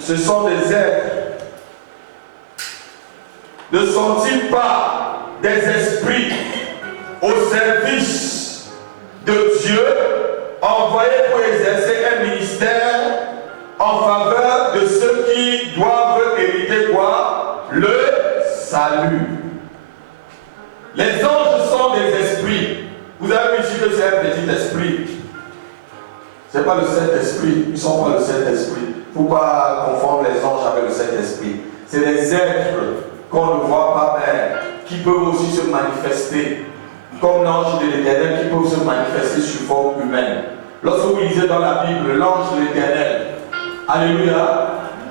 Ce sont des êtres. Ne sont-ils pas des esprits au service de Dieu, envoyés pour exercer un ministère en faveur de ceux qui doivent hériter quoi? Le salut. Les anges sont des esprits. Vous avez vu ici que c'est un petit esprit. Ce n'est pas le Saint-Esprit. Ils ne sont pas le Saint-Esprit. Il ne faut pas confondre les anges avec le Saint-Esprit. C'est des êtres qu'on ne voit pas, mais qui peuvent aussi se manifester. Comme l'ange de l'Éternel, qui peuvent se manifester sous forme humaine. Lorsque vous lisez dans la Bible, l'ange de l'Éternel, alléluia,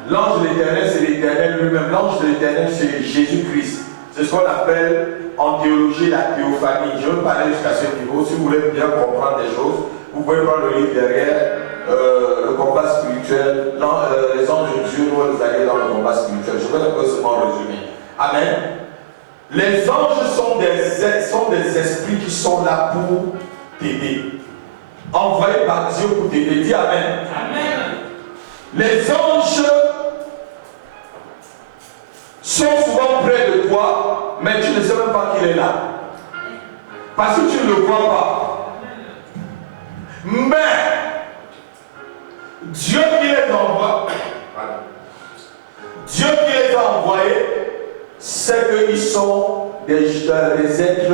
l'ange de l'Éternel, c'est l'Éternel lui-même. L'ange de l'Éternel, c'est Jésus-Christ. C'est ce qu'on appelle en théologie la théophanie. Je veux parler jusqu'à ce niveau. Si vous voulez bien comprendre des choses, vous pouvez prendre le livre derrière, le combat spirituel, les anges de Dieu, nous allons dans le combat spirituel. Je vais un peu seulement résumer. Amen. Les anges sont des esprits qui sont là pour t'aider. Envoyés par Dieu pour t'aider. Dis Amen. Amen. Les anges sont souvent près de toi, mais tu ne sais même pas qu'il est là. Parce que tu ne le vois pas. Mais Dieu qui les envoie, Dieu qui les a envoyés, c'est qu'ils sont des êtres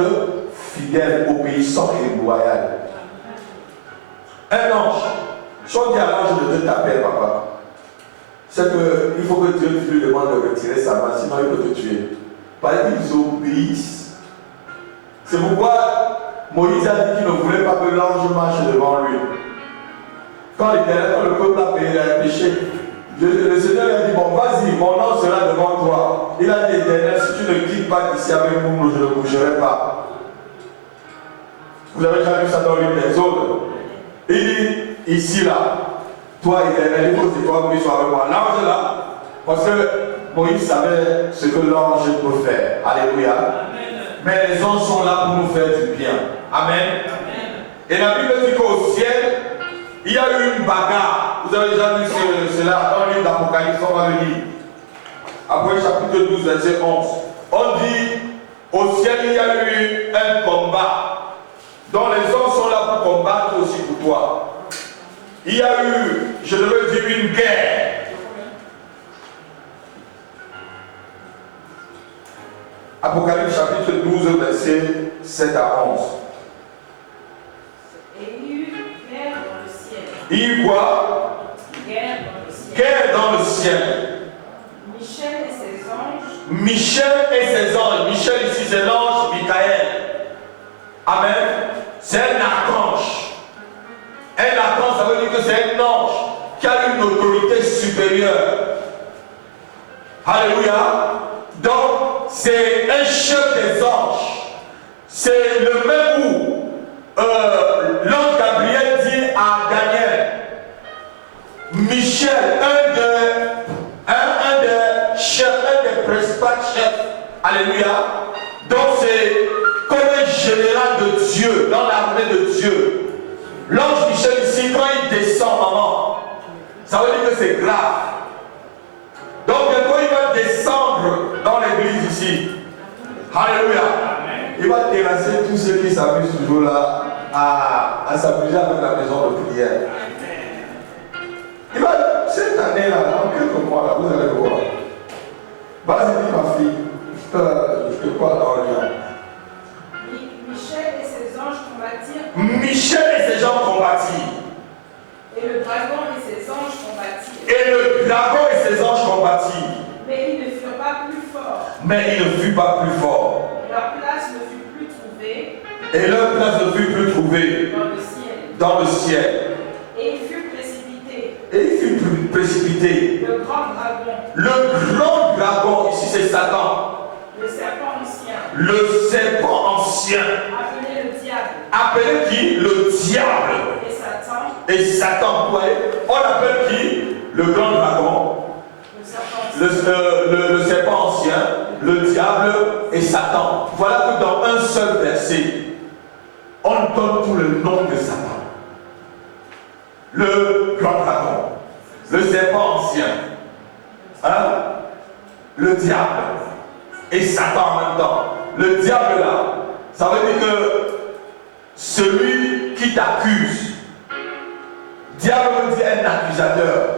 fidèles, obéissants et loyaux. Un ange, si on dit à l'ange de te taper, papa, c'est qu'il faut que Dieu lui demande de retirer sa main, sinon il peut te tuer. Parce qu'ils obéissent. C'est pourquoi Moïse a dit qu'il ne voulait pas que l'ange marche devant lui. Quand le peuple a péché, le Seigneur lui a dit, bon vas-y, mon ange sera devant toi. Il a dit, Éternel, si tu ne quittes pas d'ici avec nous, je ne bougerai pas. Vous avez déjà vu ça dans le livre des autres. Il dit, ici là, toi Éternel, il faut que toi soit avec moi. L'ange là, parce que Moïse savait ce que l'ange peut faire. Alléluia. Mais les anges sont là pour nous faire du bien. Amen. Et la Bible dit qu'au ciel, il y a eu une bagarre. Vous avez déjà vu cela dans le livre d'Apocalypse, on va le lire. Après chapitre 12, verset 11. On dit, au ciel, il y a eu un combat. dont les anges sont là pour combattre aussi pour toi. Il y a eu, je devrais dire, une guerre. Apocalypse chapitre 12, verset 7 à 11. Et il y eut guerre dans le ciel. Il y eut quoi? Guerre dans le ciel. Guerre dans le ciel. Michel et ses anges. Michel et ses anges. Michel ici c'est l'ange Michael. Amen. C'est un archange. Un archange, ça veut dire que c'est un ange qui a une autorité supérieure. Alléluia. Donc, c'est un chef des anges. C'est le même où l'ange Gabriel dit à Daniel, Michel, un des chefs, un des principaux chefs. Alléluia. Donc, c'est comme un général de Dieu, dans l'armée de Dieu. L'ange Michel ici, quand il descend, maman, ça veut dire que c'est grave. Donc, bientôt, il va descendre dans l'église ici. Alléluia. il va terrasser tous ceux qui s'amusent toujours là à s'amuser avec la maison de prière. Il va, cette année-là, en quelques mois, là, vous allez le voir. Vas-y, dis ma fille, je fais quoi dans le lien? Michel et ses anges combattirent. Michel et ses gens combattirent. Et le dragon et ses anges combattirent. Et le dragon et ses anges combattirent. Mais ils ne furent pas plus forts. Mais il ne fut pas plus fort. Leur place ne fut plus trouvée. Et leur place ne fut plus trouvée Dans le ciel. dans le ciel. Et il fut précipité. Et il fut précipité. Le grand dragon. Le grand dragon, ici c'est Satan. Le serpent ancien. Le serpent ancien. Appelé le diable. Appelé qui? Le diable. Et Satan. Et Satan, vous voyez, on appelle qui? Le grand dragon. Le serpent ancien, le diable et Satan. Voilà que dans un seul verset, on donne tout le nom de Satan. Le grand dragon, le serpent ancien, hein? Le diable et Satan en même temps. Le diable là, ça veut dire que celui qui t'accuse, diable veut dire un accusateur.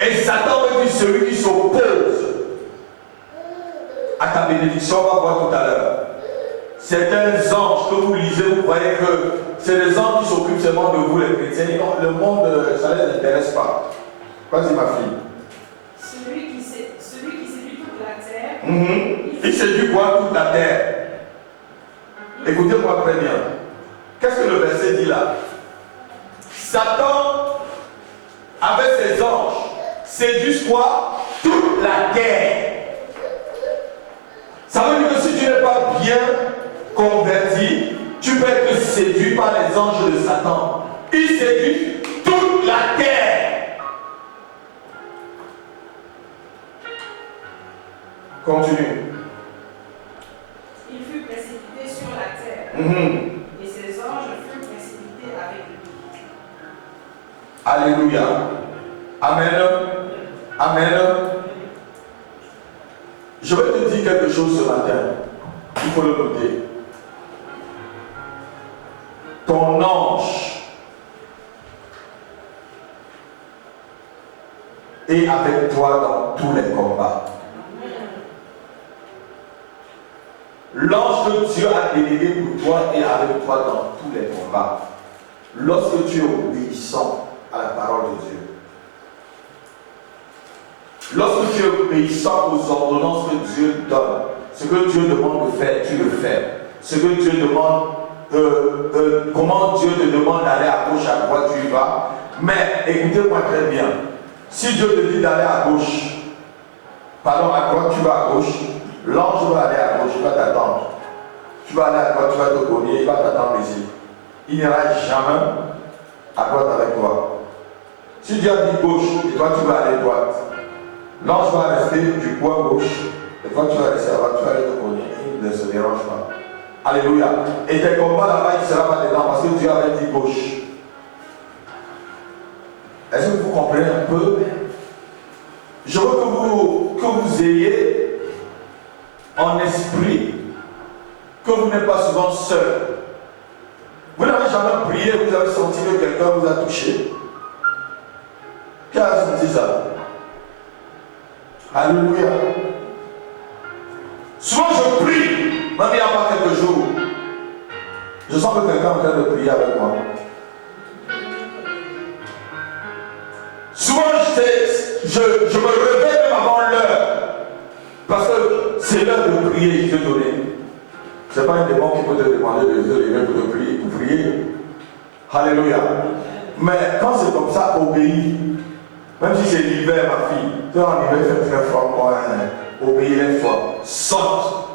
Et Satan veut dire celui qui s'oppose à ta bénédiction. On va voir tout à l'heure. Certains anges que vous lisez, vous croyez que c'est des anges qui s'occupent seulement de vous les chrétiens. Le monde, ça ne les intéresse pas. Vas-y ma fille. Celui qui séduit toute la terre. Il séduit quoi? Toute la terre. Écoutez-moi très bien. Qu'est-ce que le verset dit là? Satan, avec ses anges, séduisent quoi? Toute la terre. Ça veut dire que si tu n'es pas bien converti, tu peux être séduit par les anges de Satan. Ils séduisent toute la terre. Continue. Il fut précipité sur la terre. Et ses anges furent précipités avec lui. Alléluia. Amen. Amen. Je vais te dire quelque chose ce matin. Il faut le noter. Ton ange est avec toi dans tous les combats. L'ange que Dieu a délégué pour toi est avec toi dans tous les combats. Lorsque tu es obéissant à la parole de Dieu. Lorsque tu es obéissant aux ordonnances que Dieu donne, ce que Dieu demande de faire, tu le fais. Ce que Dieu demande, comment Dieu te demande d'aller à gauche, à droite, tu y vas. Mais écoutez-moi très bien. Si Dieu te dit d'aller à gauche, pardon, à droite, tu vas à gauche. L'ange va aller à gauche, il va t'attendre. Tu vas aller à droite, tu vas te cogner, il va t'attendre ici. Il n'ira jamais à droite avec toi. Si Dieu a dit gauche et toi tu vas aller droite, l'ange va rester du coin gauche et toi tu vas rester à droite, tu vas aller te cogner. Il ne se dérange pas. Alléluia. Et tes combats là-bas, il ne sera pas dedans parce que Dieu avait dit gauche. Est-ce que vous comprenez un peu? Je veux que vous ayez en esprit que vous n'êtes pas souvent seul. Vous n'avez jamais prié, vous avez senti que quelqu'un vous a touché. Qui a senti ça? Alléluia. Souvent je prie, même il n'y a pas quelques jours. Je sens que quelqu'un est en train de prier avec moi. Souvent je me réveille même avant l'heure. Parce que c'est l'heure de prier, Dieu donné. Ce n'est pas un démon qui peut te demander de te lever pour prier. Alléluia. Mais quand c'est comme ça, obéis. Même si c'est l'hiver, ma fille. Tu vois, en hiver, c'est très fort. Moi, obéis les fois. Saute.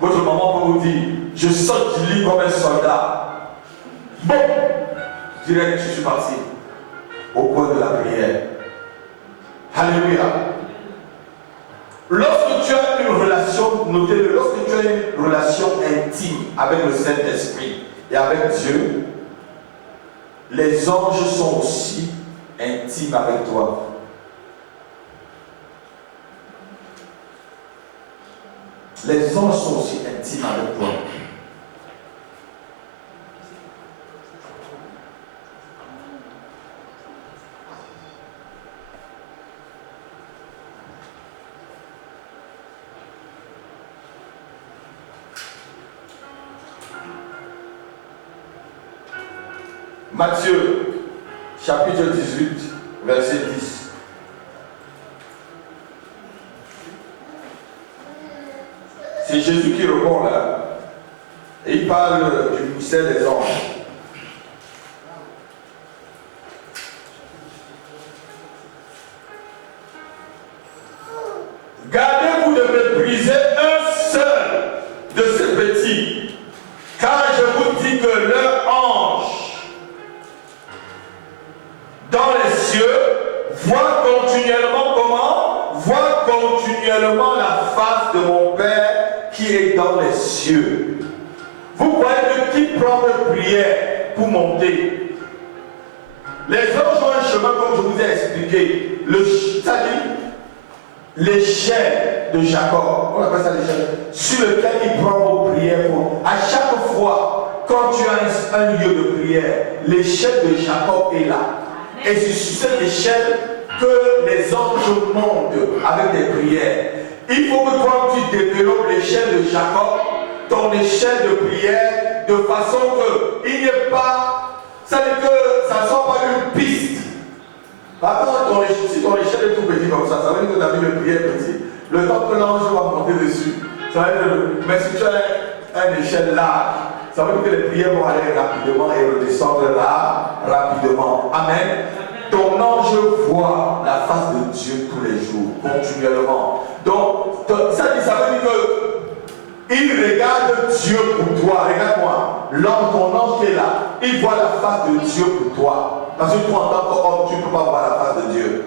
Votre maman peut vous dire, je saute du lit comme un soldat. Bon. Direct, je suis parti. Au coin de la prière. Alléluia. Lorsque tu as une relation, notez-le, lorsque tu as une relation intime avec le Saint-Esprit et avec Dieu, les anges sont aussi intimes avec toi. Les anges sont aussi intimes avec toi. Matthieu, chapitre 18, verset 10. C'est Jésus qui répond là. Et il parle du ministère des anges. Gardez-vous de mépriser un seul de ces petits, car je vous dis que leur ange dans les cieux voit continuellement comment? Voit continuellement la face de mon Père qui est dans les cieux. Vous croyez que qui prend votre prière pour monter? Les anges ont un chemin comme je vous ai expliqué. C'est-à-dire l'échelle de Jacob, on appelle ça l'échelle, sur lequel il prend vos prières pour. À chaque fois, quand tu as un lieu de prière, l'échelle de Jacob est là. Et c'est sur cette échelle que les anges montent avec des prières. Il faut que toi tu développes l'échelle de Jacob, ton échelle de prière, de façon qu'il n'y ait pas, c'est-à-dire que ça ne soit pas une piste. Par contre, si ton échelle est tout petit comme ça veut dire que ta vie de prière est petite. Le temps que l'ange va monter dessus, ça veut dire mais si tu as une échelle large, ça veut dire que les prières vont aller rapidement et redescendre là rapidement. Amen. Ton ange voit la face de Dieu tous les jours, continuellement. Donc, ça veut dire que il regarde Dieu pour toi. Regarde-moi. Ton ange qui est là, il voit la face de Dieu pour toi. Parce que toi, en tant qu'homme, tu ne peux pas voir la face de Dieu.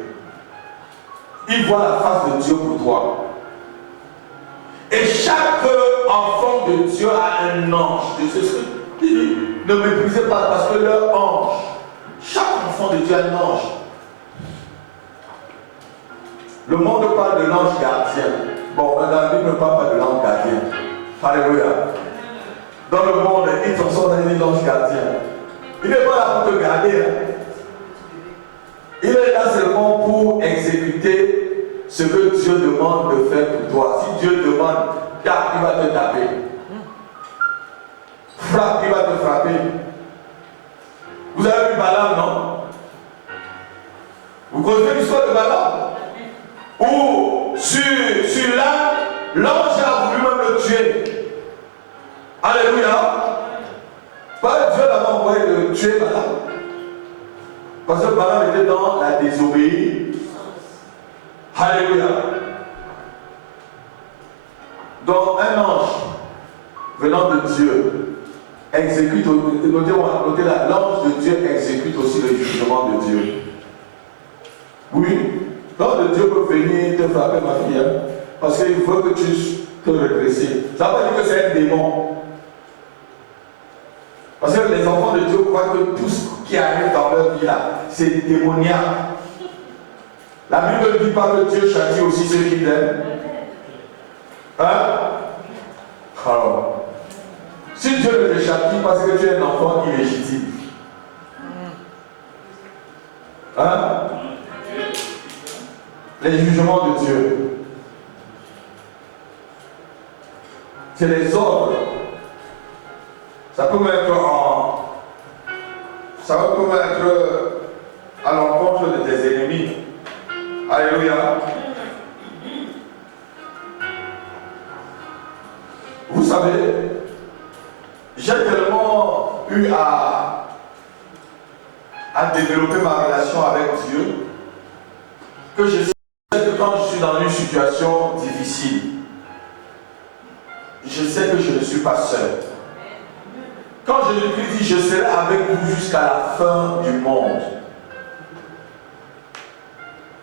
Il voit la face de Dieu pour toi. Et chaque enfant de Dieu a un ange. C'est ce qu'il dit. Ne méprisez pas parce que leur ange, chaque enfant de Dieu a un ange. Le monde parle de l'ange gardien. Bon, dans la Bible ne parle pas de l'ange gardien. Alléluia. Dans le monde, ils sont dans l'ange gardien. Il n'est pas là pour te garder. Hein. Il est là seulement pour exécuter ce que Dieu demande de faire pour toi. Si Dieu demande, tape, il va te taper. Frappe, il va te frapper. Vous avez vu Balaam, non? Vous connaissez l'histoire de Balaam? Où sur là, l'ange a voulu même le tuer. Alléluia. Pas Dieu l'avait envoyé de tuer Balaam. Parce que Balaam était dans la désobéissance. Alléluia. Donc un ange venant de Dieu exécute, notez là, l'ange de Dieu exécute aussi le jugement de Dieu. Oui, l'ange de Dieu peut venir te frapper, ma fille, hein, parce qu'il veut que tu te redresses. Ça veut dire que c'est un démon. Parce que les enfants de Dieu croient que tout ce qui arrive dans leur vie là, c'est démoniaque. La Bible ne dit pas que Dieu châtie aussi ceux qui l'aiment. Hein? Alors, si Dieu ne te châtie parce que tu es un enfant illégitime. Hein? Les jugements de Dieu. C'est les ordres. Ça peut mettre à l'encontre de tes ennemis. Alléluia. Vous savez, j'ai tellement eu à développer ma relation avec Dieu que je sais que quand je suis dans une situation difficile, je sais que je ne suis pas seul. Quand Jésus-Christ dit, je serai avec vous jusqu'à la fin du monde,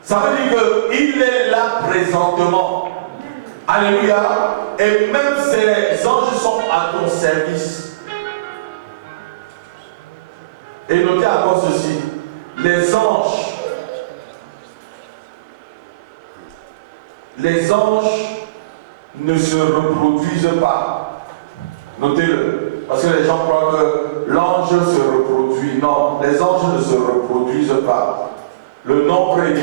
ça veut dire qu'il est là présentement. Alléluia. Et même ses anges sont à ton service. Et notez encore ceci. Les anges ne se reproduisent pas. Notez-le. Parce que les gens croient que l'ange se reproduit. Non, les anges ne se reproduisent pas. Le nombre a été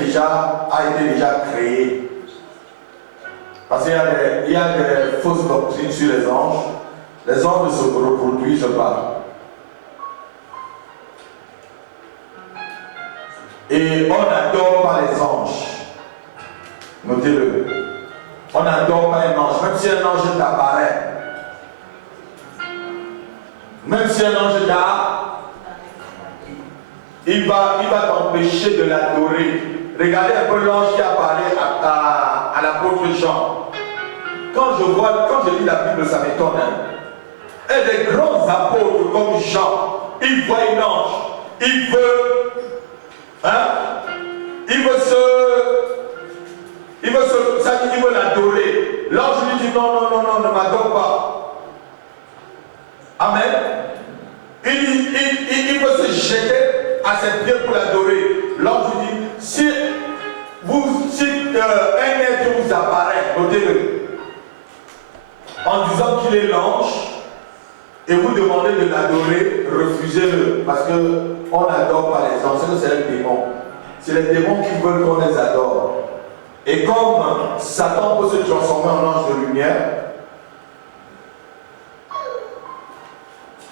déjà créé. Parce qu'il y a des fausses doctrines sur les anges. Les anges ne se reproduisent pas. Et on n'adore pas les anges. Notez-le. On n'adore pas un ange. Même si un ange t'apparaît. Même si un ange t'a, il va t'empêcher de l'adorer. Regardez un peu l'ange qui a parlé à l'apôtre Jean. Quand je lis la Bible, ça m'étonne. Et des grands apôtres comme Jean, il voit un ange. Il veut l'adorer. L'ange lui dit non, ne m'adore pas. Amen. Il veut se jeter à ses pieds pour l'adorer. L'ange lui dit, si un être vous apparaît, notez-le, en disant qu'il est l'ange, et vous demandez de l'adorer, refusez-le, parce qu'on n'adore pas les anges, c'est les démons. C'est les démons qui veulent qu'on les adore. Et comme Satan peut se transformer en ange de lumière,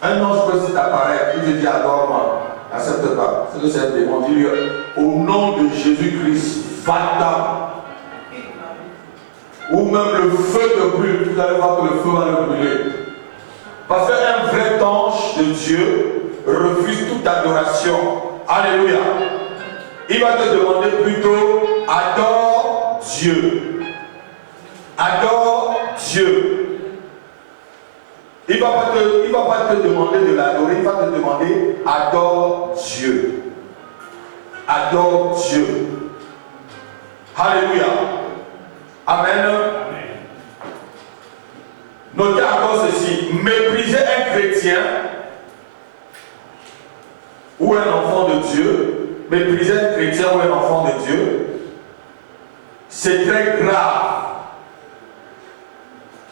un ange peut t'apparaître, il te dit adore-moi, accepte pas. C'est que c'est un démon. Dis-lui, au nom de Jésus-Christ, va-t'en. Ou même le feu te brûle, vous allez voir que le feu va le brûler. Parce qu'un vrai ange de Dieu refuse toute adoration. Alléluia. Il va te demander plutôt, adore Dieu. Adore Dieu. Il ne va pas te demander de l'adorer, il va te demander, adore Dieu. Adore Dieu. Alléluia. Amen. Notez encore ceci. Mépriser un chrétien ou un enfant de Dieu, mépriser un chrétien ou un enfant de Dieu, c'est très grave.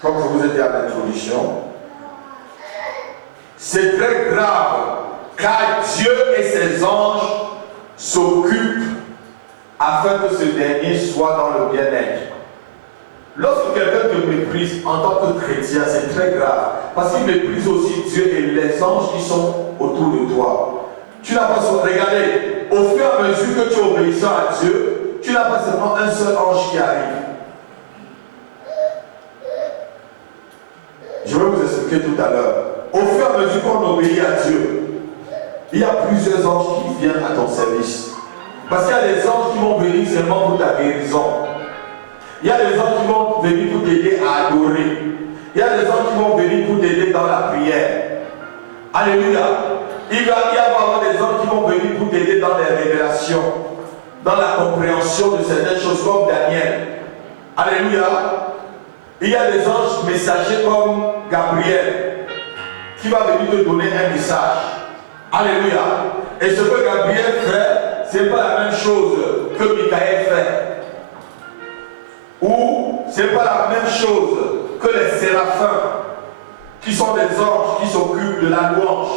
Comme je vous ai dit à l'introduction, c'est très grave, car Dieu et ses anges s'occupent afin que ce dernier soit dans le bien-être. Lorsque quelqu'un te méprise en tant que chrétien, c'est très grave, parce qu'il méprise aussi Dieu et les anges qui sont autour de toi. Tu n'as pas regardez, au fur et à mesure que tu es obéissant à Dieu, tu n'as pas seulement un seul ange qui arrive. Je vais vous expliquer tout à l'heure. Au fur et à mesure qu'on obéit à Dieu, il y a plusieurs anges qui viennent à ton service. Parce qu'il y a des anges qui vont venir seulement pour ta guérison. Il y a des anges qui vont venir pour t'aider à adorer. Il y a des anges qui vont venir pour t'aider dans la prière. Alléluia. Il va y avoir des anges qui vont venir pour t'aider dans les révélations, dans la compréhension de certaines choses comme Daniel. Alléluia. Il y a des anges messagers comme Gabriel qui va venir te donner un message. Alléluia. Et ce que Gabriel fait, ce n'est pas la même chose que Michael fait. Ou ce n'est pas la même chose que les séraphins, qui sont des anges qui s'occupent de la louange.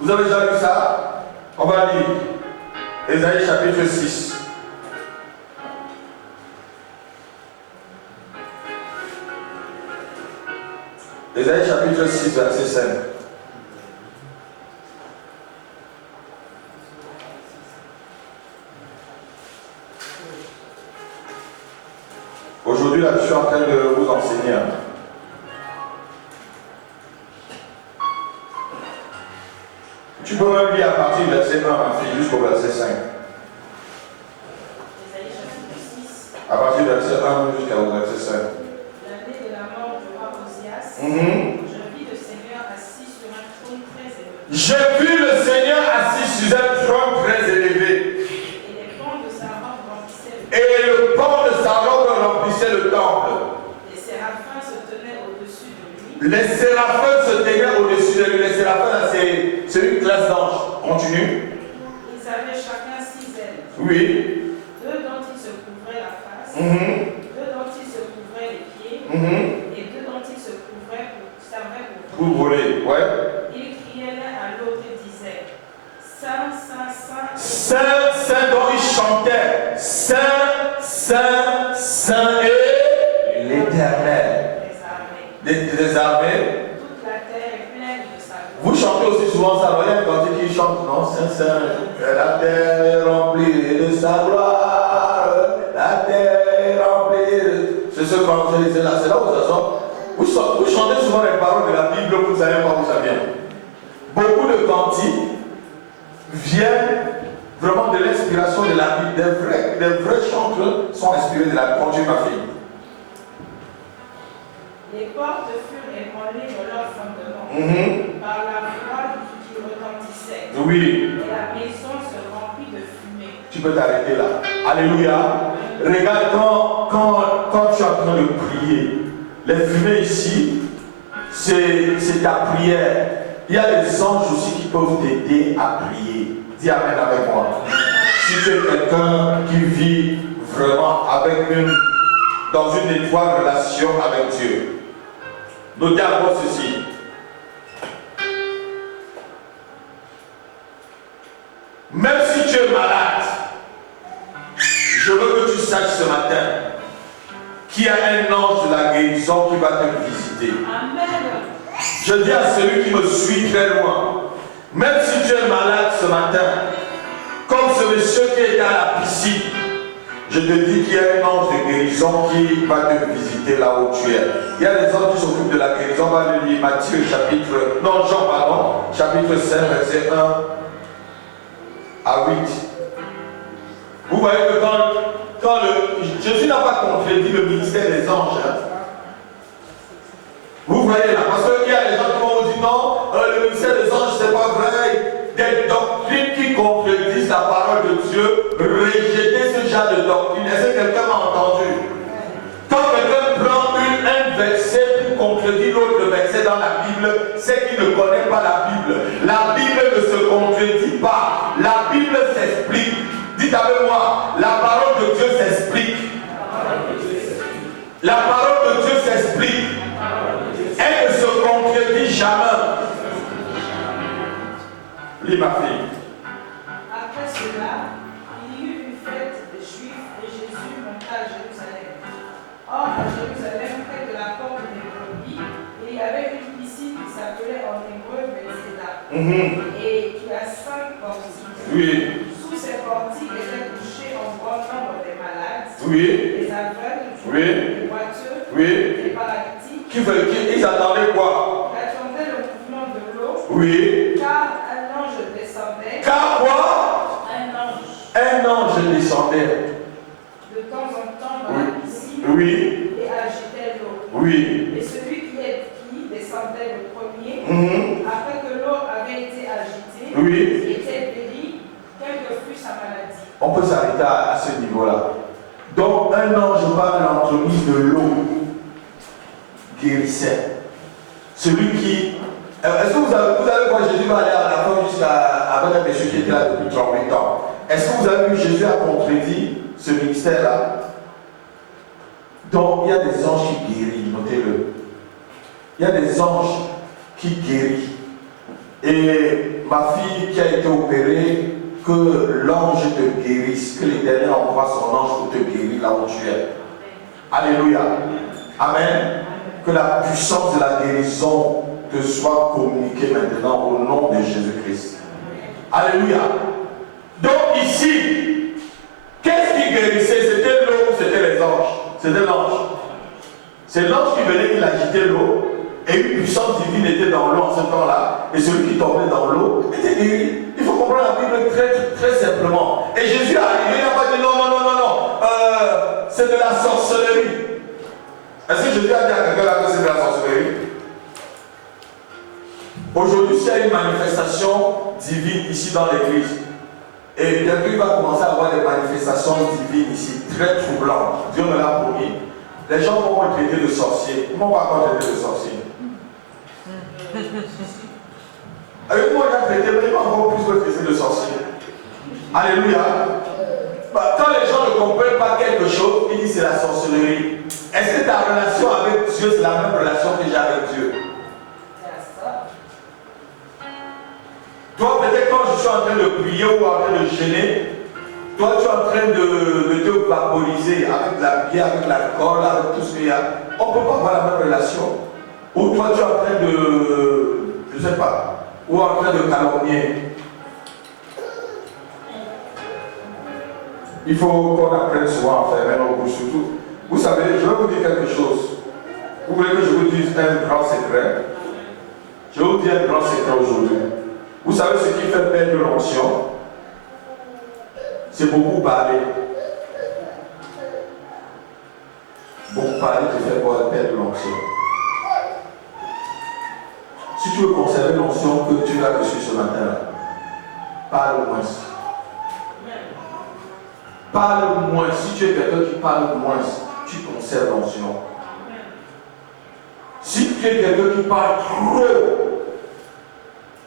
Vous avez déjà vu ça? On va lire Ésaïe chapitre 6. Ésaïe chapitre 6, verset 5. Aujourd'hui, là, je suis en train de vous enseigner. Tu peux même lire à partir du verset 1 jusqu'au verset 5. Ésaïe chapitre 6. À partir du verset 1 jusqu'au verset 5. L'année de la mort du roi Osias, je vis le Seigneur assis sur un trône très élevé. J'ai vu le Seigneur assis sur un trône très élevé. Et les pans de sa robe remplissaient le temple. Et le pan de sa robe remplissait le temple. Les séraphins se tenaient au-dessus de lui. Les séraphins se tenaient au-dessus de lui. Les séraphins, là, c'est une classe d'anges. Continue. Ils avaient chacun 6 ailes. Oui. 2 dont ils se couvraient la face, 2 dont ils se couvraient les pieds, Vous chantez aussi souvent ça, il y a un cantique qui chante, non, Saint, Saint, la terre est remplie de sa gloire, la terre est remplie de... C'est ce cantique, c'est là où ça sort. Vous chantez souvent les paroles de la Bible, vous ne savez pas où ça vient. Beaucoup de cantiques viennent vraiment de l'inspiration de la Bible. Des vrais chanteurs sont inspirés de la Bible, ma fille. Les portes furent ébranlées de leur fondement par la voix qui retentissait. Oui. Et la maison se remplit de fumée. Tu peux t'arrêter là. Alléluia. Regarde quand tu es en train de prier, les fumées ici, c'est ta prière. Il y a des anges aussi qui peuvent t'aider à prier. Dis amen avec moi. Si tu es quelqu'un qui vit vraiment dans une étroite relation avec Dieu, notez à moi ceci. Même si tu es malade, je veux que tu saches ce matin qu'il y a un ange de la guérison qui va te visiter. Amen. Je dis à celui qui me suit très loin, même si tu es malade ce matin, comme ce monsieur qui est à la piscine, je te dis qu'il y a un ange de guérison qui va te visiter là où tu es. Il y a des anges qui s'occupent de la guérison. On va le lire Jean, chapitre 5, verset 1 à 8. Vous voyez que quand Jésus n'a pas contredit le ministère des anges. Hein. Vous voyez là, parce qu'il y a des gens qui vont vous dire non, le ministère des anges, c'est pas vrai. Des doctrines qui contredisent la parole de Dieu, rejetez ce genre de doctrine. Est-ce que quelqu'un m'a entendu? Quand quelqu'un prend un verset pour contredire l'autre verset dans la Bible, c'est qu'il ne connaît pas la Bible. La Bible ne se contredit pas. La Bible s'explique. Dites avec moi, la parole de Dieu s'explique. La parole de Dieu s'explique. Elle ne se contredit jamais. Lis ma fille. Après cela, il y eut une fête des Juifs et Jésus monta à Jérusalem. Or, à Jérusalem, près de la porte des brebis, il y avait une piscine qui s'appelait en hébreu Bethesda et qui a 5 portiques. Oui. Sous ces portiques étaient couchés en grand nombre des malades, Oui. des aveugles, Oui. des boiteux, Oui. des paralytiques. Ils attendaient quoi? Ils attendaient le mouvement de l'eau. Oui. Car un ange descendait. Car quoi? Un ange descendait. De temps en temps dans la piscine. Oui. Et agitait l'eau. Oui. Et celui qui descendait le premier, après que l'eau avait été agitée, oui. était guéri, quelle que fût sa maladie. On peut s'arrêter à ce niveau-là. Donc un ange par l'entremise de l'eau guérissait. Celui qui... Est-ce que vous avez vu Jésus va aller à la fin avec un monsieur qui était là depuis 38 ans? Est-ce que vous avez vu Jésus a contredit ce ministère-là? Donc il y a des anges qui guérissent, notez-le. Il y a des anges qui guérissent. Et ma fille qui a été opérée, que l'ange te guérisse, que l'Éternel envoie son ange pour te guérir là où tu es. Alléluia. Amen. Que la puissance de la guérison te soit communiquée maintenant au nom de Jésus-Christ. Alléluia. Donc ici, qu'est-ce qui guérissait? C'était l'eau ou c'était les anges? C'était l'ange. C'est l'ange qui venait, il agitait l'eau, et une puissance divine était dans l'eau en ce temps-là, et celui qui tombait dans l'eau était guéri. Il faut comprendre la Bible très, très simplement. Et Jésus est arrivé, il n'a pas dit non, c'est de la sorcellerie. Est-ce que Jésus a dit à quelqu'un là que c'est de la sorcellerie? Aujourd'hui, s'il y a une manifestation divine ici dans l'église, et quelqu'un va commencer à avoir des manifestations divines ici, très troublantes, Dieu me l'a promis, les gens vont me traiter de sorcier. Comment on va encore traiter de sorcier? Avec moi, il a traité, mais il va encore plus me traiter de sorcier. Alléluia. Quand les gens ne comprennent pas quelque chose, ils disent c'est la sorcellerie. Est-ce que ta relation avec Dieu, c'est la même relation que j'ai avec Dieu? Toi, peut-être quand je suis en train de prier ou en train de gêner, toi, tu es en train de te vaporiser avec la bière, avec l'alcool, avec tout ce qu'il y a. On ne peut pas avoir la même relation. Ou toi, tu es en train de, je ne sais pas, ou en train de calomnier. Il faut qu'on apprenne souvent à fermer nos bouches surtout. Vous savez, je vais vous dire quelque chose. Vous voulez que je vous dise un grand secret? Je vais vous dire un grand secret aujourd'hui. Vous savez ce qui fait perdre l'onction? C'est beaucoup parler. Beaucoup parler te fait perdre l'onction. Si tu veux conserver l'onction que tu as reçue ce matin, parle moins. Parle moins. Si tu es quelqu'un qui parle moins, tu conserves l'onction. Si tu es quelqu'un qui parle trop,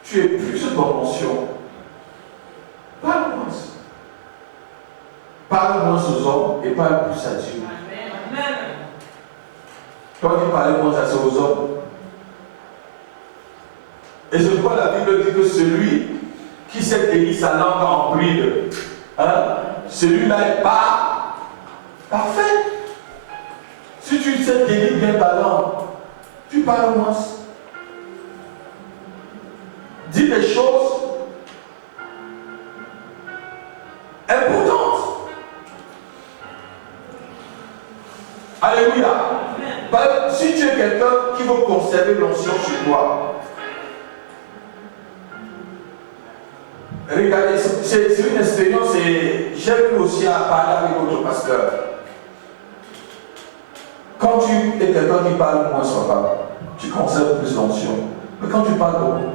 tu épuises ton onction. Parle moins. Parle moins aux hommes et parle plus à Dieu. Amen. Toi qui parles moins à aux hommes. Et je crois la Bible dit que celui qui s'est tenu sa langue en bride, celui-là n'est pas parfait. Si tu sais tenir bien ta langue, tu parles moins. Dis des choses importantes. Alléluia. Si tu es quelqu'un qui veut conserver l'onction sur toi, regardez, c'est une expérience et j'ai eu aussi à parler avec votre pasteur. Quand tu es quelqu'un qui parle moins, papa, tu conserves plus l'onction. Mais quand tu parles beaucoup,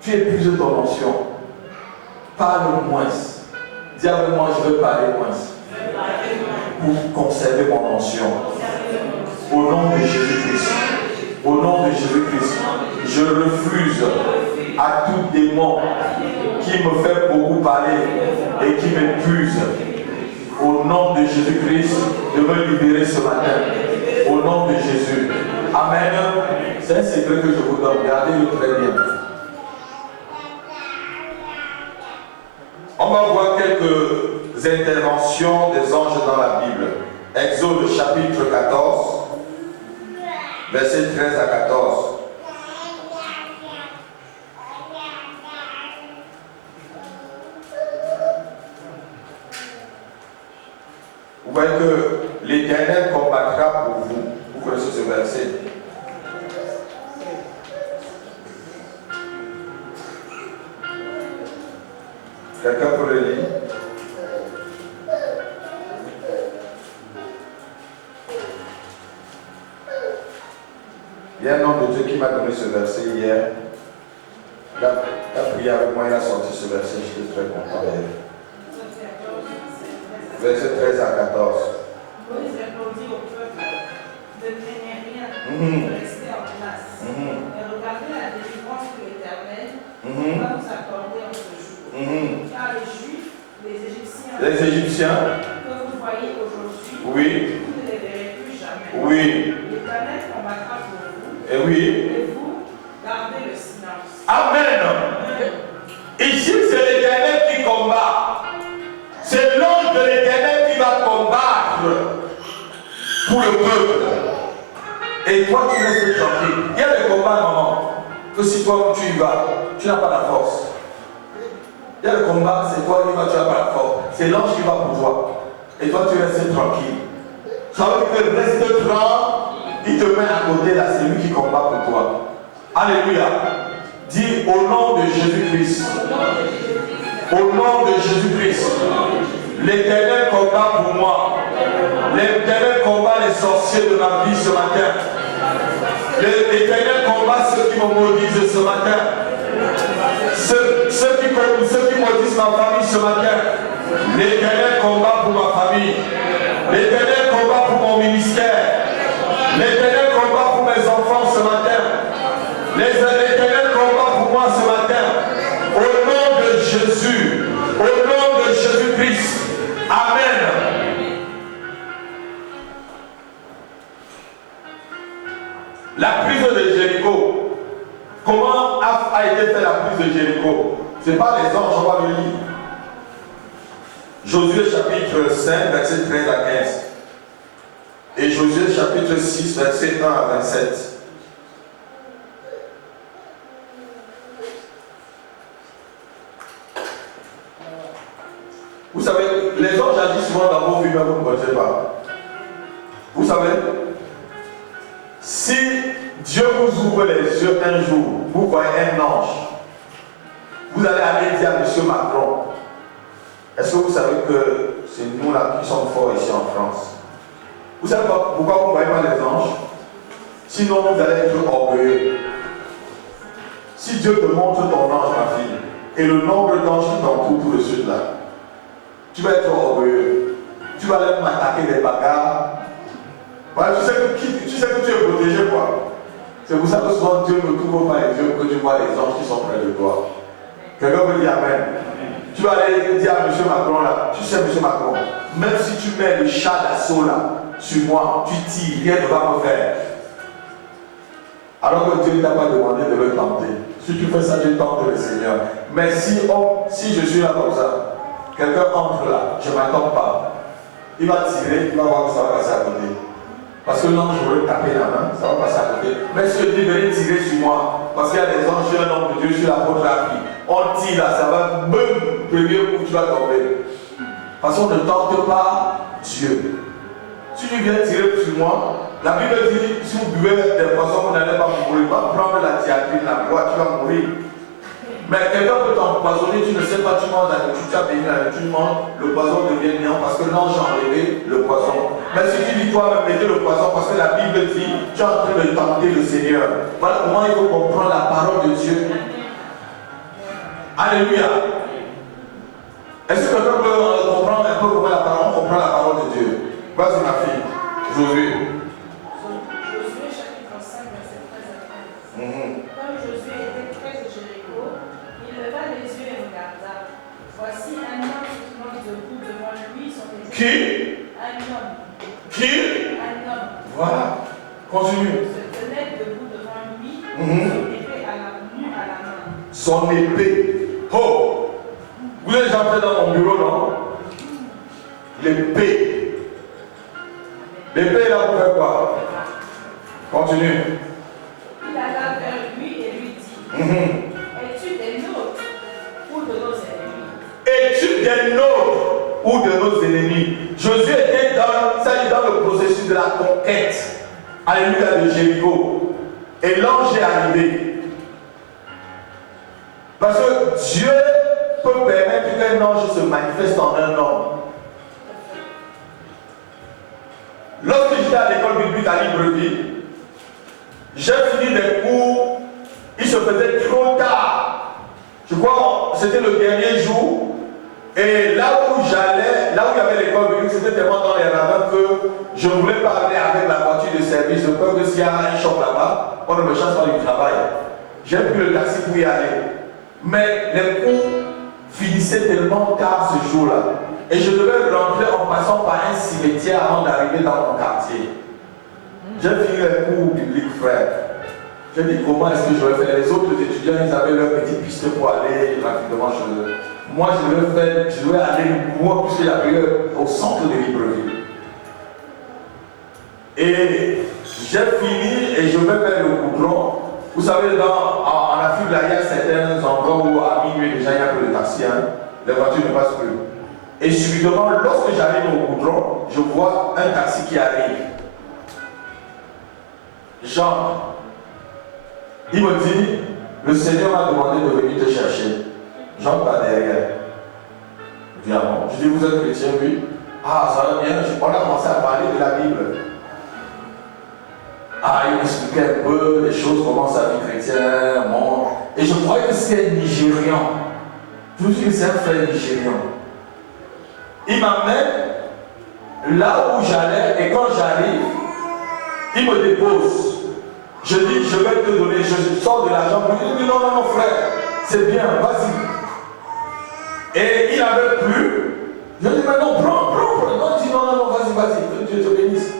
tu épuises ton onction. Parle moins. Dis avec moi, je veux parler moins. Pour conserver mon onction. Au nom de Jésus-Christ. Au nom de Jésus-Christ. Je refuse à tout démon qui me fait beaucoup parler et qui m'épuise. Au nom de Jésus-Christ, de me libérer ce matin. Au nom de Jésus. Amen. C'est un secret que je vous donne. Gardez-le très bien. On va voir quelques interventions des anges dans la Bible. Exode chapitre 14, versets 13 à 14. Vous voyez que l'Éternel combattra pour vous. Vous connaissez ce verset. Quelqu'un peut le lire? Il y a un homme de Dieu qui m'a donné ce verset hier. Il a prié avec moi, il a sorti ce verset, j'étais très content hier. Verset 13 à 14. Moïse répondit au peuple, ne craignez rien, restez en place. Et regardez la délivrance que l'Éternel va vous accorder en ce jour. Car les Juifs, les Égyptiens, que vous voyez aujourd'hui, vous ne les verrez plus jamais. L'Éternel combattra pour vous. Et vous, gardez le silence. Amen. Ici, c'est l'Éternel qui combat. C'est l'ange de l'Éternel qui va combattre pour le peuple. Et toi, tu restes tranquille. Il y a des combats, maman, que si toi tu y vas, tu n'as pas la force. Il y a le combat, c'est toi qui vas, tu n'as pas la force. C'est l'ange qui va pour toi. Et toi, tu restes tranquille. Ça veut dire que reste tranquille, il te met à côté là, c'est lui qui combat pour toi. Alléluia. Dis au nom de Jésus-Christ. Au nom de Jésus-Christ. L'Éternel combat pour moi. L'Éternel combat les sorciers de ma vie ce matin. L'Éternel combat ceux qui me maudisent ce matin. Ceux qui maudissent ma famille ce matin. L'Éternel combat pour ma famille. L'Éternel combat pour mon ministère. L'Éternel combat pour mes enfants ce matin. L'Éternel combat pour moi ce matin. Au nom de Jésus. Au nom de Jésus-Christ. Amen. La prise de Jéricho. Comment a été faite la prise de Jéricho? Ce n'est pas les anges, on va le lire. Josué chapitre 5, verset 13 à 15. Et Josué chapitre 6, verset 1 à 27. Vous savez, les anges agissent souvent dans vos vies, mais vous ne connaissez pas. Vous savez, si Dieu vous ouvre les yeux un jour, vous voyez un ange, vous allez aller dire à M. Macron, est-ce que vous savez que c'est nous là qui sommes forts ici en France? Vous savez pas pourquoi vous ne voyez pas les anges? Sinon vous allez être orgueilleux. Si Dieu te montre ton ange, ma fille, et le nombre d'anges qui t'entourent tout de suite là, tu vas être orgueilleux. Tu vas même m'attaquer des bagarres. Voilà, tu sais que tu es protégé, quoi. C'est pour ça que souvent Dieu ne t'ouvre pas les yeux que tu vois les anges qui sont près de toi. Quelqu'un veut dire Amen. Tu vas aller dire à M. Macron là, tu sais M. Macron, même si tu mets le chat d'assaut là sur moi, tu tires, rien ne va me faire. Alors que Dieu ne t'a pas demandé de le tenter. Si tu fais ça, je tente le Seigneur. Mais si je suis là comme ça, quelqu'un entre là, je ne m'attends pas. Il va tirer, il va voir que ça va passer à côté. Parce que l'ange veut taper la main, ça va passer à côté. Mais si je dis venez tirer sur moi, parce qu'il y a des anges, je suis un homme de Dieu, je suis l'apôtre appris. On tire là, ça va, boum, premier coup, tu vas tomber. Parce qu'on ne tente pas Dieu. Si tu viens tirer sur moi, la Bible dit, si vous buvez des poissons, vous n'allez pas mourir. Va prendre la diatrine, la voix, tu vas mourir. Mais quelqu'un peut t'empoisonner, tu ne sais pas, tu manges la nourriture, tu as béni la nourriture, tu manges, le poison devient néant parce que l'ange a enlevé le poison. Mais si tu dis toi-même, mettez le poison parce que la Bible dit, tu es en train de tenter le Seigneur. Voilà comment il faut comprendre la parole de Dieu. Alléluia. Est-ce que quelqu'un peut comprendre un peu comment on comprend la parole de Dieu? Vas-y ma fille, Josué. Josué chapitre 5, verset 13 à 15. Comme Josué était près de Jéricho, il leva les yeux et regarda. Voici un homme se tenant debout devant lui, son épée. Qui? Un homme. Qui? Un homme. Voilà. Continue. Se tenait debout devant lui, son épée nue à la main. Son épée. Oh! Vous êtes déjà entré dans mon bureau, non? L'épée. L'épée là pour faire quoi? Continue. Il alla vers lui et lui dit, es-tu des nôtres ou de nos ennemis? Es-tu des nôtres ou de nos ennemis? Josué était dans le processus de la conquête. Alléluia, de Jéricho. Et l'ange est arrivé. Parce que Dieu peut permettre qu'un ange se manifeste en un homme. Lorsque j'étais à l'école biblique à Libreville, j'ai fini des cours, il se faisait trop tard. Je crois que c'était le dernier jour. Et là où j'allais, là où il y avait l'école biblique, c'était tellement dans les ravins que je ne voulais pas aller avec la voiture de service. Je peur que s'il y a un choc là-bas, on ne me chasse pas du travail. J'ai pris le taxi pour y aller. Mais les cours finissaient tellement tard ce jour-là. Et je devais rentrer en passant par un cimetière avant d'arriver dans mon quartier. J'ai fini les cours bibliques, frère. J'ai dit comment est-ce que je vais faire? Les autres étudiants, ils avaient leur petite piste pour aller rapidement chez eux. Moi, je devais aller loin puisque j'avais au centre de Libreville. Et j'ai fini et je vais vers le goudron. Vous savez, en Afrique, là, il y a certains endroits où à minuit déjà il n'y a que le taxi, hein. Les voitures ne passent plus. Et subitement, lorsque j'arrive au goudron, je vois un taxi qui arrive. Jean, il me dit, le Seigneur m'a demandé de venir te chercher. Jean va derrière. Je dis, ah bon. Je dis, vous êtes chrétien, oui. Ah, ça va bien. On a commencé à parler de la Bible. Ah, il m'expliquait un peu les choses, comment sa vie chrétienne, bon. Et je croyais que c'était nigérian. Je me dis que c'est un frère nigérian. Il m'amène là où j'allais et quand j'arrive, il me dépose. Je dis, je vais te donner, je sors de l'argent. Il dit, non, non, non, frère, c'est bien, vas-y. Et il n'avait plus. Je dis, mais non, prends. Non, il dit, non, non, non, vas-y, que Dieu te bénisse.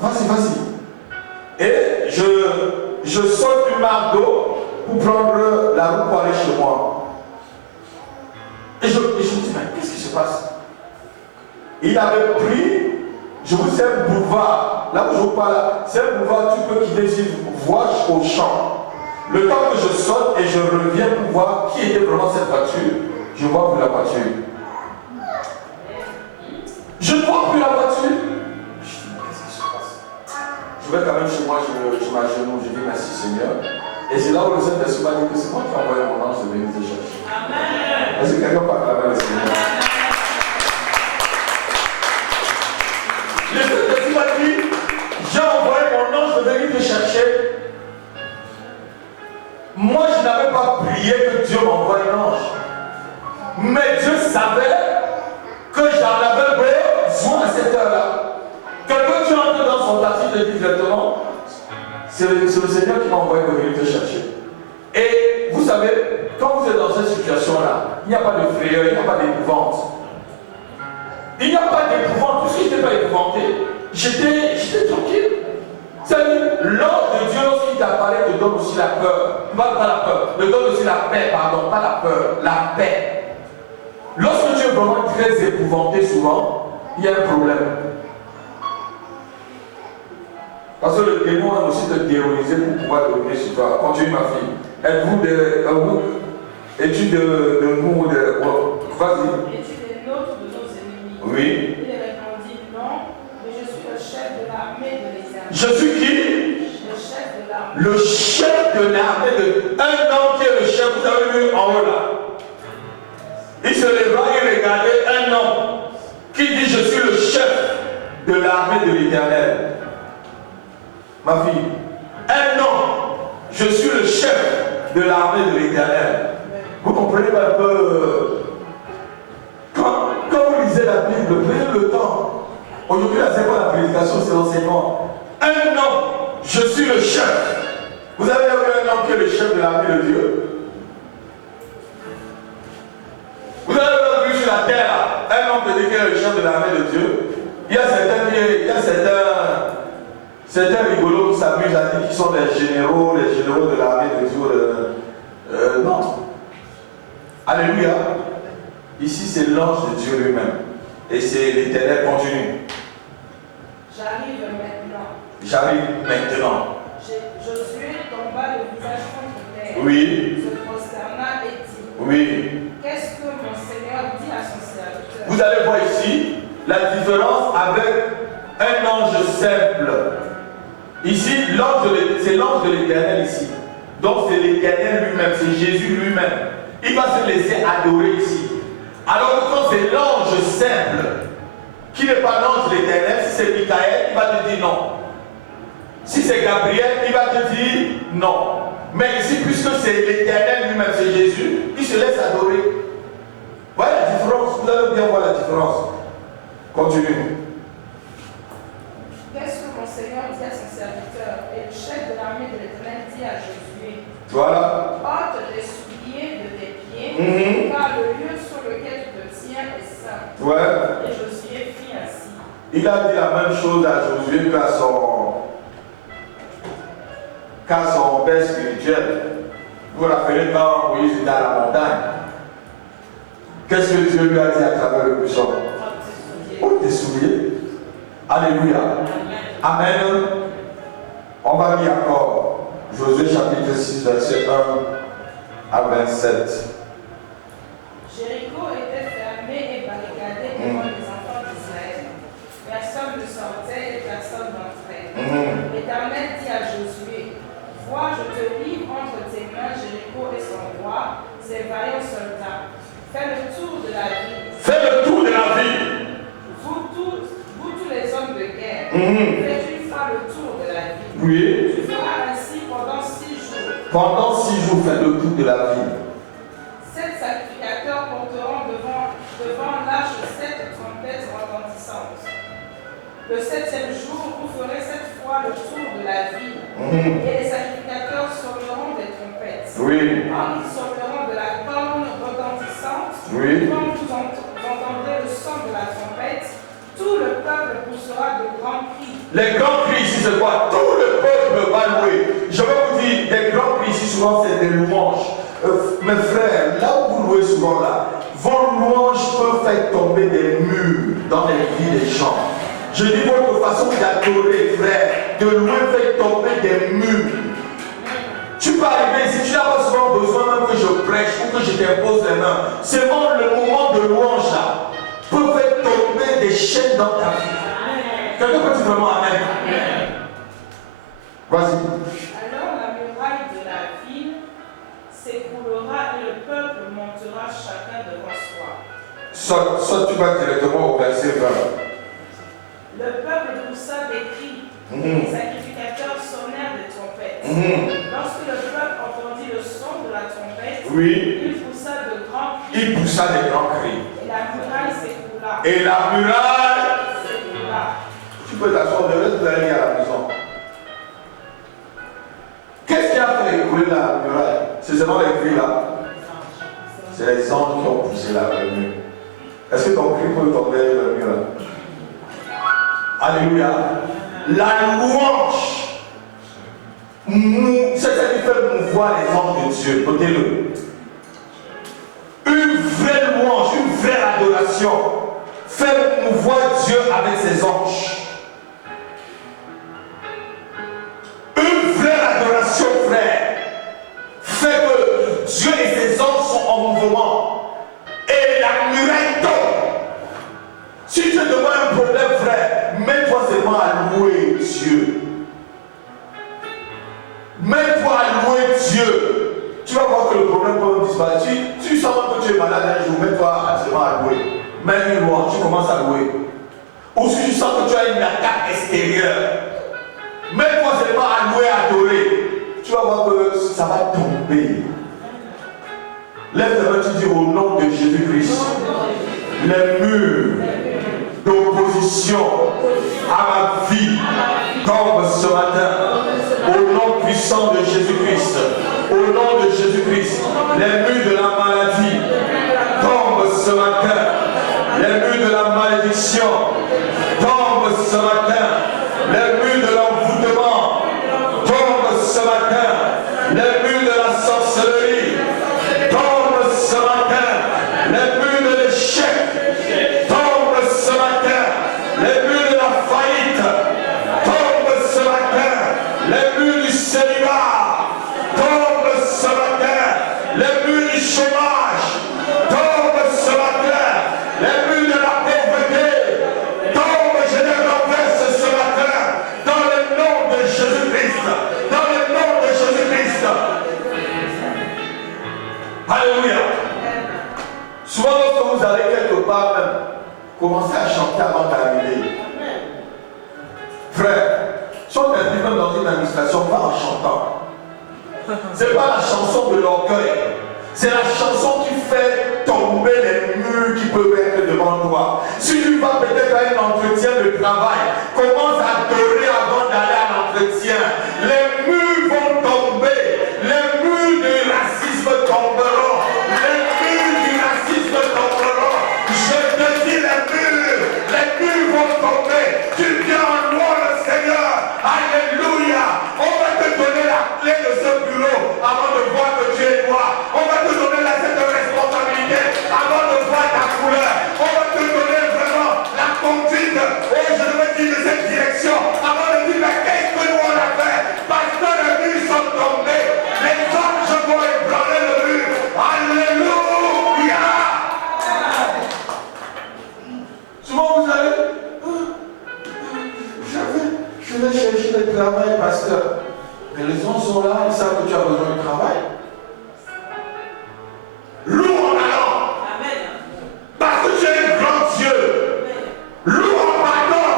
Vas-y. Et je saute une marque d'eau pour prendre la route pour aller chez moi. Et je me dis, mais qu'est-ce qui se passe? Il avait pris, je vous dis, un boulevard. Là où je vous parle, c'est un boulevard, tu peux quitter ici, voir au champ. Le temps que je saute et je reviens pour voir qui était vraiment cette voiture, je vois pour la voiture. Je ne vois plus la voiture. Je dis, mais qu'est-ce qui se passe? Je vais quand même chez moi, je m'agenouille, je dis merci Seigneur. Et c'est là où le Saint-Esprit m'a dit que c'est moi qui ai envoyé mon ange de venir te chercher. Amen. Est-ce que quelqu'un peut acclamer le Seigneur? Le Saint-Esprit m'a dit, j'ai envoyé mon ange de venir te chercher. Moi, je n'avais pas prié que Dieu m'envoie un ange. Mais Dieu savait que j'en avais besoin à cette heure-là. Quelqu'un qui entre dans son taxi te dit directement, c'est le Seigneur qui m'a envoyé de venir te chercher. Et vous savez, quand vous êtes dans cette situation-là, il n'y a pas de frayeur, il n'y a pas d'épouvante. Il n'y a pas d'épouvante, puisque je n'étais pas épouvanté, j'étais tranquille. C'est-à-dire, l'ange de Dieu, lorsqu'il t'apparaît, te donne aussi la peur. Pas la peur, te donne aussi la paix, pardon, pas la peur, la paix. Lorsque tu es vraiment très épouvanté, souvent, il y a un problème. Parce que le démon aime aussi te terroriser pour pouvoir dominer sur toi. Continue ma fille. Êtes-vous es-tu de nous ou de. Vas-y. Es-tu des nôtres de nos ennemis? Oui. Il répondit non, mais je suis le chef de l'armée de l'Éternel. Je suis qui? Le chef de l'armée. Le chef de l'armée de. Un homme qui est le chef, vous avez vu en haut là. Il se leva et regardait un homme qui dit je suis le chef de l'armée de l'Éternel. Ma fille, un homme, je suis le chef de l'armée de l'Éternel. Vous comprenez un peu quand vous lisez la Bible, prenez le temps. Aujourd'hui, là, c'est pas la prédication, c'est l'enseignement. Un homme, je suis le chef. Vous avez vu un homme qui est le chef de l'armée de Dieu? Vous avez vu sur la terre, un homme qui dit qu'il est le chef de l'armée de Dieu. Il y a certains rigolos qui s'amusent à dire qu'ils sont les généraux de l'armée de Dieu. Non. Alléluia. Ici, c'est l'ange de Dieu lui-même. Et c'est l'Éternel continu. J'arrive maintenant. Josué tomba le visage contre terre. Oui. Se prosterna et dit. Oui. Qu'est-ce que mon Seigneur dit à son serviteur? Vous allez voir ici la différence avec un ange simple. Ici, c'est l'ange de l'Éternel ici. Donc c'est l'Éternel lui-même, c'est Jésus lui-même. Il va se laisser adorer ici. Alors que quand c'est l'ange simple, qui n'est pas l'ange de l'Éternel, si c'est Michael, il va te dire non. Si c'est Gabriel, il va te dire non. Mais ici, puisque c'est l'Éternel lui-même, c'est Jésus, il se laisse adorer. Voyez la différence, vous allez bien voir la différence. Continue. Qu'est-ce que mon Seigneur dit à son serviteur? Et le chef de l'armée de l'Éternel dit à Josué. Voilà. Ôte les souliers de tes pieds, car le lieu sur lequel tu te tiens est saint. Ouais. Et Josué fit ainsi. Il a dit la même chose à Josué qu'à son père spirituel. Vous vous rappelez quand Moïse était à la montagne. Qu'est-ce que Dieu lui a dit à travers le buisson? Ôte tes souliers. Alléluia. Amen. On va lire encore Josué chapitre 6, verset 1 à 27. Jéricho était fermé et barricadé devant les enfants d'Israël. Personne ne sortait et personne n'entrait. L'Éternel dit à Josué, vois, je te livre entre tes mains Jéricho et son roi, ses vaillants soldats. Fais le tour de la ville. Fais le tour de la ville. Vous tous les hommes de guerre, faites une fois le tour de la ville. Oui. Tu feras ainsi pendant 6 jours. Pendant 6 jours, fais le tour de la ville. 7 sacrificateurs porteront devant l'arche 7 trompettes retentissantes. Le 7e jour, vous ferez 7 fois le tour de la ville. Et les sacrificateurs sonneront des trompettes. Oui. Quand ils sonneront de la corne retentissante, Oui. quand vous entendrez le son de la trompette, tout le peuple poussera de grands cris. Les grands cris ici, c'est quoi? Tout le peuple va louer. Je vais vous dire, les grands cris ici, souvent, c'est des louanges. Mes frères, là où vous louez souvent là, vos louanges peuvent faire tomber des murs dans les vies des gens. Je dis votre façon d'adorer, frère, de louer fait tomber des murs. Tu peux arriver ici, tu n'as pas souvent besoin même que je prêche ou que je t'impose les mains. C'est bon, le moment de louange là peut faire tomber des chaînes dans ta vie. Quelqu'un peut dire vraiment Amen. Vas-y. Alors la muraille de la ville s'écroulera et le peuple montera chacun devant soi. Soit tu vas directement au verset 20. Le peuple poussa des cris, les sacrificateurs sonnèrent des trompettes. Lorsque le peuple entendit le son de la trompette, Oui. il poussa de grands cris. Il poussa des grands cris. Et la muraille s'écroula. Et la muraille s'écroula. Tu peux t'asseoir, le reste vous allez à la maison. Qu'est-ce qui a fait écouler la muraille? C'est seulement les cris là. C'est les anges qui ont poussé la mur. Est-ce que ton cri peut tomber le mur là? Alléluia. La louange, c'est ça qui fait mouvoir les anges de Dieu. Notez-le. Une vraie louange, une vraie adoration fait mouvoir Dieu avec ses anges. Une vraie adoration, frère, fait que Dieu et ses anges sont en mouvement. Et la muraille tombe. Si tu te demandes un problème, frère, mets-toi seulement à louer Dieu. Mets-toi à louer Dieu. Tu vas voir que le problème peut disparaître. Si tu sens que tu es malade un jour, mets-toi seulement à louer. Mets une louange, tu commences à louer. Ou si tu sens que tu as une attaque extérieure, mets-toi seulement à louer, à adorer. Tu vas voir que ça va tomber. Lève ta main, tu dis au nom de Jésus-Christ. Les murs d'opposition à ma vie tombent ce matin. Au nom puissant de Jésus-Christ. Au nom de Jésus-Christ. Les murs de la maladie tombent ce matin. Les murs de la malédiction tombent ce matin. Les murs de l'envoûtement tombent ce matin. Les murs de la sorcellerie tombent ce matin. Les murs de l'échec tombent ce matin. Les murs de la faillite tombent ce matin. Les murs du célibat tombent ce matin. Les murs du chômage tombent ce matin. Les murs de la pauvreté tombent, je les renverse ce matin. Dans le nom de Jésus-Christ. Dans le nom de Jésus-Christ. Alléluia. Souvent lorsque vous allez quelque part même, commencez à chanter avant d'arriver. Frère, si on est même dans une administration, pas en chantant. Ce n'est pas la chanson de l'orgueil. C'est la chanson qui fait tomber les murs qui peuvent être devant toi. Si tu vas peut-être à un entretien de travail, commence à adorer avant d'aller à l'entretien. Les murs vont tomber. Les murs du racisme tomberont. Les murs du racisme tomberont. Je te dis les murs vont tomber. Tu viens en louant le Seigneur. Alléluia. On va te donner la clé de ce bureau avant de voir que tu es noir. On va te donner cette responsabilité avant de voir ta couleur. On va te donner vraiment la conduite. Oh, je devrais dire de cette direction avant de dire mais qu'est-ce que nous on a fait? Parce que les murs sont tombés. Les anges vont ébranler le mur. Alléluia. Souvent vous allez, je vais chercher le travail, pasteur. Mais les gens sont là, ils savent que tu as besoin de travail. Loue en allant. Parce que tu es un grand Dieu. Loue en partant.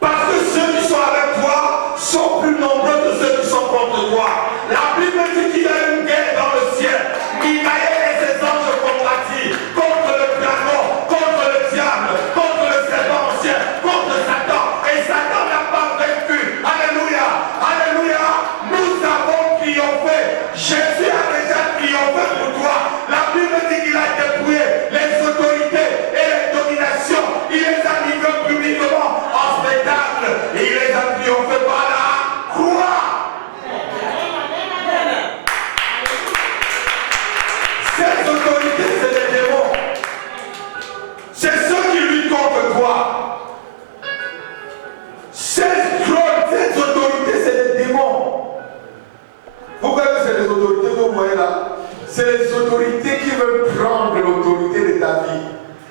Parce que ceux qui sont avec toi sont plus nombreux que ceux qui sont contre toi. La Bible dit qu'il y a une guerre dans le ciel. Michael et ses anges combattirent contre le dragon, contre le diable, contre le serpent ancien, contre Satan. Et Satan n'a pas vaincu. Alléluia. Alléluia. Nous avons triomphé. Jésus a déjà triomphé pour toi. La Bible dit qu'il a dépouillé les autorités et les dominations. Il les a livrés publiquement en spectacle. Et il les a triomphés par la croix. Ces autorités, c'est des démons. C'est ceux qui luttent contre toi. Ces autorités, c'est des démons. Vous voyez que c'est les autorités que vous voyez là. C'est les autorités qui veulent prendre l'autorité de ta vie.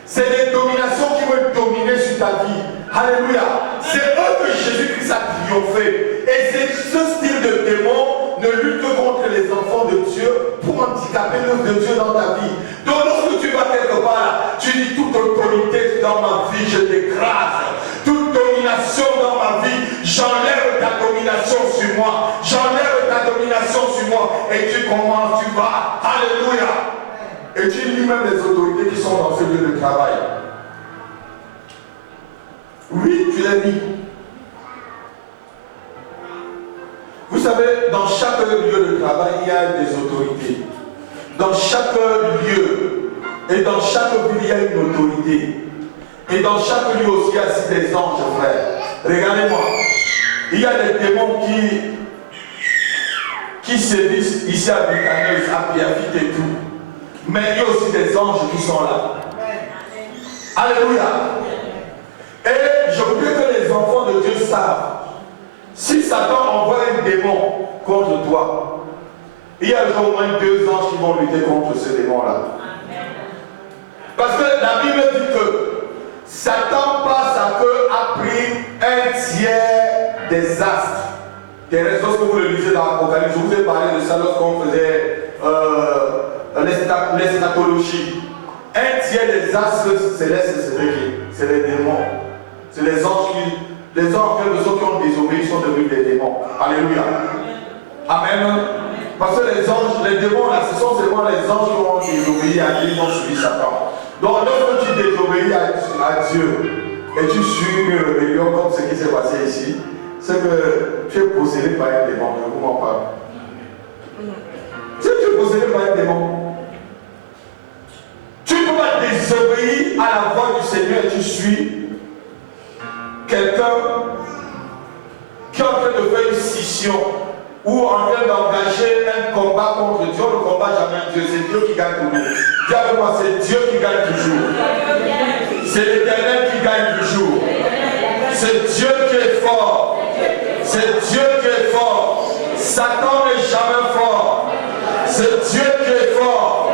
C'est des dominations qui veulent dominer sur ta vie. Alléluia. C'est eux que Jésus-Christ a triomphé. Et ce style de démon ne lutte que contre les enfants de Dieu pour handicaper l'œuvre de Dieu dans ta vie. Donc lorsque tu vas quelque part là, tu dis toute autorité dans ma vie, je t'écrase. Toute domination dans ma vie, j'enlève ta domination sur moi. J'enlève ta domination sur moi. Et tu commences, tu vas. Alléluia. Et tu lis même les autorités qui sont dans ce lieu de travail. Oui, tu les lis. Vous savez, dans chaque lieu de travail, il y a des autorités. Dans chaque lieu et dans chaque ville, il y a une autorité. Et dans chaque lieu aussi, il y a aussi des anges, frère. Regardez-moi. Il y a des démons qui sévissent ici à Bicaneuse, à Pierrefitte et tout. Mais il y a aussi des anges qui sont là. Alléluia. Et je voudrais que les enfants de Dieu savent, si Satan envoie un démon contre toi, il y a au moins 2 anges qui vont lutter contre ce démon-là. Parce que la Bible dit que Satan passe à peu a pris 1/3 des astres. Lorsque vous le lisez dans l'Apocalypse, je vous ai parlé de ça lorsqu'on faisait l'eschatologie. 1/3 des astres célestes, c'est les démons. C'est les anges qui ont désobéi sont devenus des démons. Alléluia. Amen. Parce que les anges, les démons là, ce sont seulement les anges qui ont désobéi à Dieu, qui ont suivi Satan. Donc lorsque tu désobéis à Dieu et tu suis une rébellion comme ce qui s'est passé ici, c'est que tu es possédé par un démon. Je ne vous mens pas. Si tu es possédé par un démon, tu ne peux pas désobéir à la voix du Seigneur et tu suis quelqu'un qui est en train de faire une scission ou en train d'engager un combat contre Dieu. On ne combat jamais un Dieu, c'est Dieu qui gagne toujours. Dis avec moi, c'est Dieu qui gagne toujours. C'est l'Éternel qui gagne toujours. C'est Dieu qui est fort. C'est Dieu qui est fort. Satan n'est jamais fort. C'est Dieu qui est fort.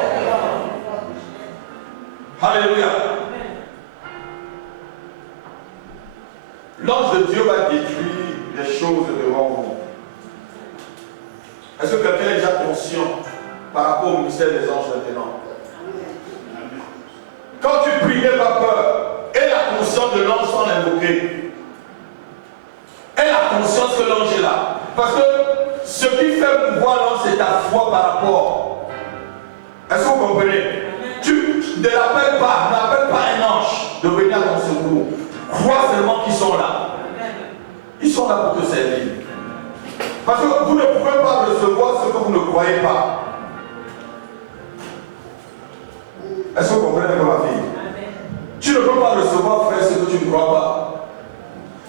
Alléluia. L'ange de Dieu va détruire les choses devant vous. Est-ce que quelqu'un est déjà conscient par rapport au mystère des anges maintenant? Quand tu pries, n'aie pas peur. Aie la conscience de l'ange sans l'invoquer. Aie la conscience que l'ange est là. Parce que ce qui fait mouvoir l'ange, c'est ta foi par rapport. Est-ce que vous comprenez? Tu ne l'appelles pas, n'appelle pas un ange de venir à ton secours. Crois seulement qu'ils sont là. Ils sont là pour te servir. Parce que vous ne pouvez pas recevoir ce que vous ne croyez pas. Est-ce que vous comprenez un peu ma fille? Tu ne peux pas recevoir, frère, ce que tu ne crois pas.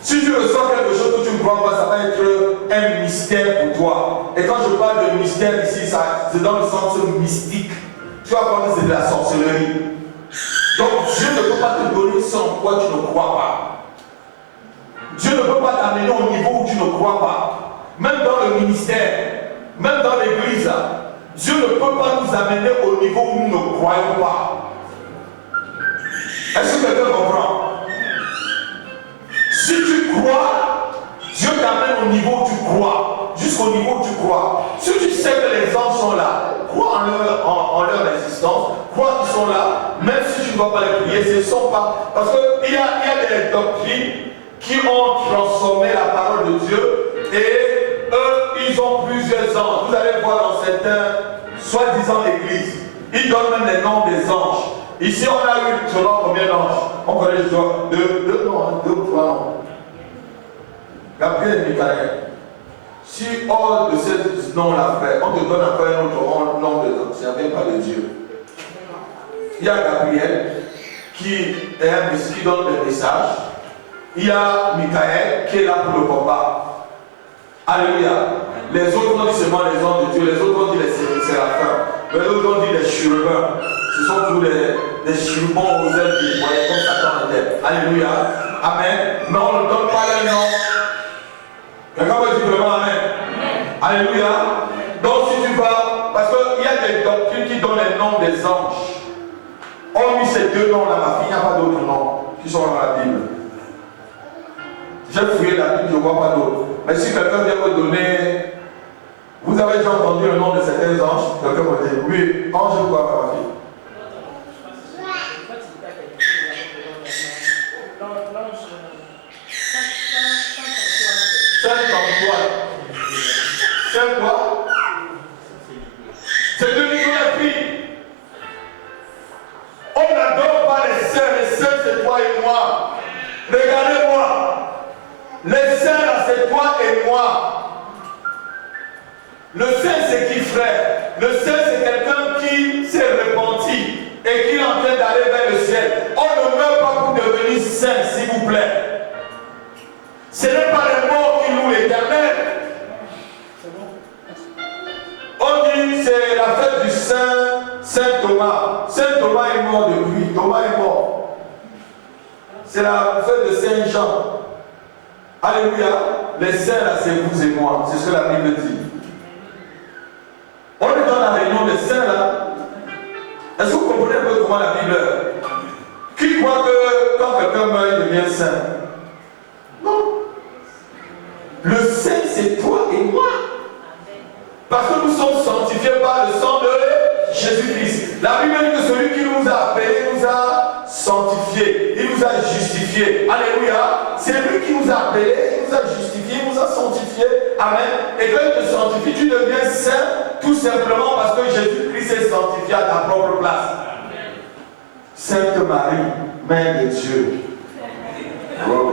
Si tu reçois quelque chose que tu ne crois pas, ça va être un mystère pour toi. Et quand je parle de mystère ici, c'est dans le sens mystique. Tu vas voir que c'est de la sorcellerie. Donc Dieu ne peut pas te donner sans quoi tu ne crois pas. Dieu ne peut pas t'amener au niveau où tu ne crois pas. Même dans le ministère, même dans l'église, Dieu ne peut pas nous amener au niveau où nous ne croyons pas. Est-ce que quelqu'un comprend? Si tu crois, Dieu t'amène au niveau où tu crois, jusqu'au niveau où tu crois. Si tu sais que les anges sont là, crois en leur existence, crois qu'ils sont là, même si tu ne dois pas les prier, ce ne sont pas. Parce qu'il y a des doctrines qui ont transformé la parole de Dieu et eux, ils ont plusieurs anges. Vous allez voir dans certains soi-disant églises, ils donnent même les noms des anges. Ici, on a eu, je sais pas combien d'anges. On connaît deux noms, 2 ou 3 noms. Gabriel et Michael. Si hors de ces noms-là, frère, on te donne encore un autre nom de anges, ça ne vient pas de Dieu. Il y a Gabriel qui est un qui donne des messages. Il y a Michael qui est là pour le combat. Alléluia. Les autres ont dit seulement les anges de Dieu, les autres ont dit les séraphins, les autres ont dit les chérubins. Ce sont tous les chérubins aux ailes déployées comme Satan était. Alléluia. Amen. Mais on ne donne pas les noms. Quelqu'un peut dire vraiment Amen. Alléluia. Donc si tu vas, parce qu'il y a des doctrines qui donnent les noms des anges. On mis ces 2 noms là, ma fille, il n'y a pas d'autres noms qui sont dans la Bible. J'ai fouillé la Bible, je ne vois pas d'autres. Mais si quelqu'un vient me donner, vous avez déjà entendu le nom de certains anges, quelqu'un me dit, oui, ange quoi, ma fille? C'est quoi? C'est de l'idolâtrie. On n'adore pas les saints c'est toi et moi. Regardez-moi. Les saints là c'est toi et moi. Le saint c'est qui, frère? Le saint c'est quelqu'un qui s'est repenti et qui est en train d'aller vers le ciel. On ne meurt pas pour devenir saint, s'il vous plaît. Ce n'est pas les morts qui louent l'Éternel. On dit c'est la fête du Saint Thomas. Saint Thomas est mort depuis. Thomas est mort. C'est la fête de Saint Jean. Alléluia. Les saints là c'est vous et moi. C'est ce que la Bible dit. On est dans la réunion des saints là. Est-ce que vous comprenez un peu comment la Bible est? Qui croit que quand quelqu'un meurt il devient saint? Non. Le saint c'est toi et moi. Parce que nous sommes sanctifiés par le sang de Jésus-Christ. La Bible dit que celui qui nous a appelés nous a sanctifiés. Il nous a justifiés. Alléluia. C'est lui qui nous a appelés, il nous a justifiés, il nous a sanctifiés. Amen. Et quand il te sanctifie, tu deviens saint tout simplement parce que Jésus-Christ est sanctifié à ta propre place. Sainte Marie, Mère de Dieu. Oh,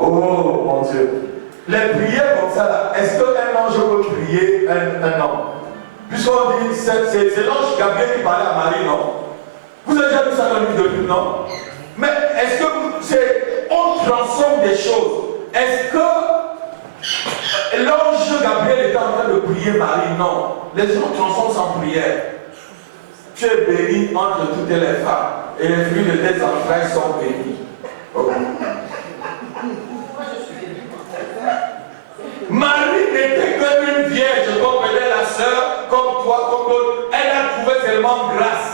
oh mon Dieu. Les prières comme ça, là, est-ce qu'un ange peut prier un homme? Puisqu'on dit, c'est l'ange Gabriel qui parlait à Marie, non? Vous avez déjà vu ça dans le livre de Luc, non? Mais est-ce que on transforme des choses? Est-ce que l'ange Gabriel était en train de prier Marie? Non. Les gens transforment sans prière. Tu es béni entre toutes les femmes, et les fruits de tes entrailles sont bénis. Oh. Marie n'était qu'une vierge, comme elle est la sœur, comme toi, comme l'autre. Elle a trouvé seulement grâce.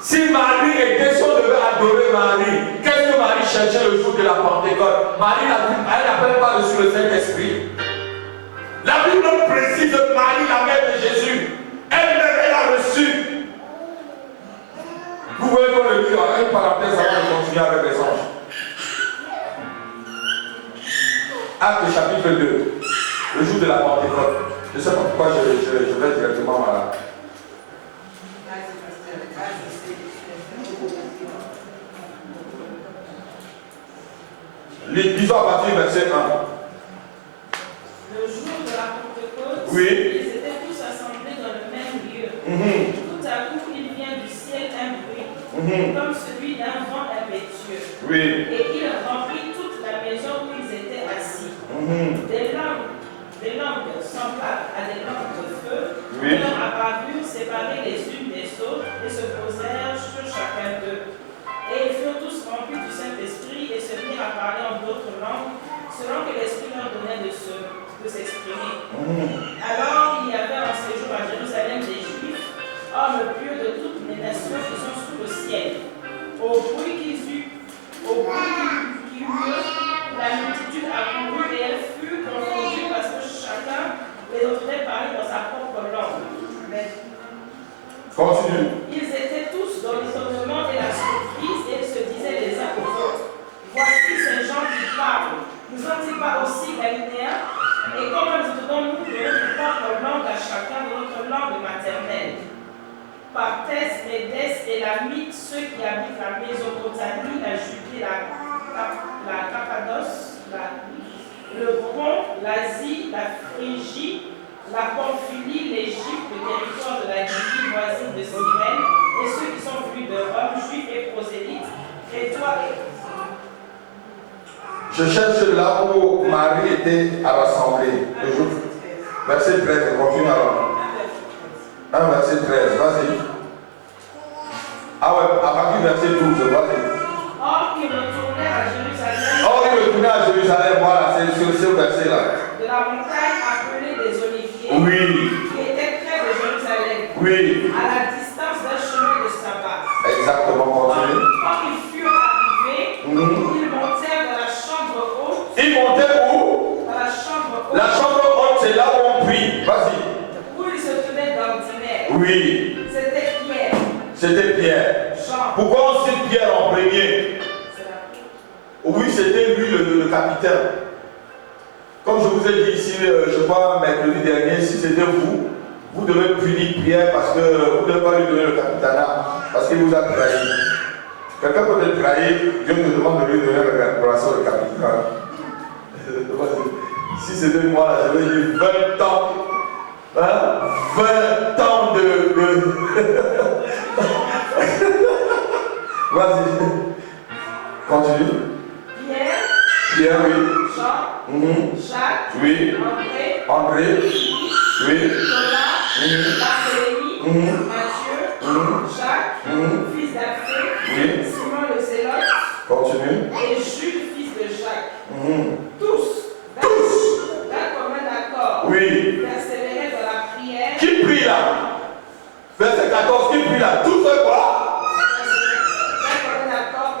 Si Marie était, si on devait adorer Marie, qu'est-ce que Marie cherchait le jour de la Pentecôte? Marie n'appelle pas reçu le Saint-Esprit. La Bible précise que Marie, la mère de Jésus, elle a reçu. Vous voyez qu'on le dit, une parenthèse avant de continuer avec les anges. Acte chapitre 2, le jour de la Pentecôte. Je ne sais pas pourquoi je vais directement là. Lisons à partir du verset 1. Le jour de la Pentecôte, oui. Ils étaient tous assemblés dans le même lieu. Tout à coup, il vient du ciel un bruit, comme celui d'un vent impétueux. Oui. Et il remplit toute la maison où ils étaient assis. Des langues semblables à des langues de feu, leur apparurent séparées les unes des autres et se posèrent sur chacun d'eux. Et ils furent tous remplis du Saint-Esprit et se mirent à parler en d'autres langues, selon que l'Esprit leur donnait de s'exprimer. Alors il y avait en séjour à Jérusalem des Juifs, hommes pieux de toutes les nations qui sont sous le ciel. Au bruit qu'ils eurent, la multitude accourut et elle fut confondue parce que chacun les entendait parler dans sa propre langue. Continue. Ils étaient tous dans l'étonnement et la surprise et ils se disaient les uns aux autres, voici ces gens qui parlent. Nous sommes-ils pas aussi galiléens? Et comment nous entendons-nous de notre propre langue à chacun de notre langue maternelle? Partès, Médès et Lamite, ceux qui habitent la Mésopotamie, la Judée, la Cappadoce, le Pont, l'Asie, la Phrygie, la Pamphylie, l'Égypte, le territoire de la Libye voisine de Cyrène, et ceux qui sont venus de Rome, juifs et prosélytes, crétois et... Je cherche là où Marie était à l'assemblée. Verset 13, continue alors. 1 verset 13, vas-y. Ah ouais, à partir du verset 12, vas-y. Or, ils retournaient à Jérusalem. Or, ils retournaient à Jérusalem, voilà, c'est ce verset-là. De la montagne appelée des Oliviers. Oui. Qui était près de Jérusalem. Oui. À la distance d'un chemin de sabbat. Exactement, continue. Quand ils furent arrivés, ils montèrent dans la chambre haute. Ils montaient où? Dans la chambre haute. La chambre haute, c'est là où on prie. Vas-y. Où ils se tenaient d'ordinaire. Oui. C'était Pierre. C'était Pierre. Jean. Pourquoi on cite Pierre en premier? Oui, c'était lui le capitaine. Comme je vous ai dit ici, je crois, mercredi dernier, si c'était vous, vous devez punir Pierre parce que vous ne devez pas lui donner le capitanat, parce qu'il vous a trahi. Quelqu'un peut te trahir, Dieu me demande de lui donner la relation de capitaine. Si c'était moi, là, je vais dire 20 ans. Hein? 20 ans de... Vas-y. Continue. Pierre, oui. Jean, Jacques, oui. André, oui. Thomas, Barthélemy, Matthieu, Jacques, fils d'Alphée, oui. Simon le Zélote, Continue. et Jules, fils de Jacques. Tous, d'un commun accord, Oui. persévéraient dans la prière. Qui prie là? Verset 14, qui prie là? Tous ceux quoi? D'un commun accord.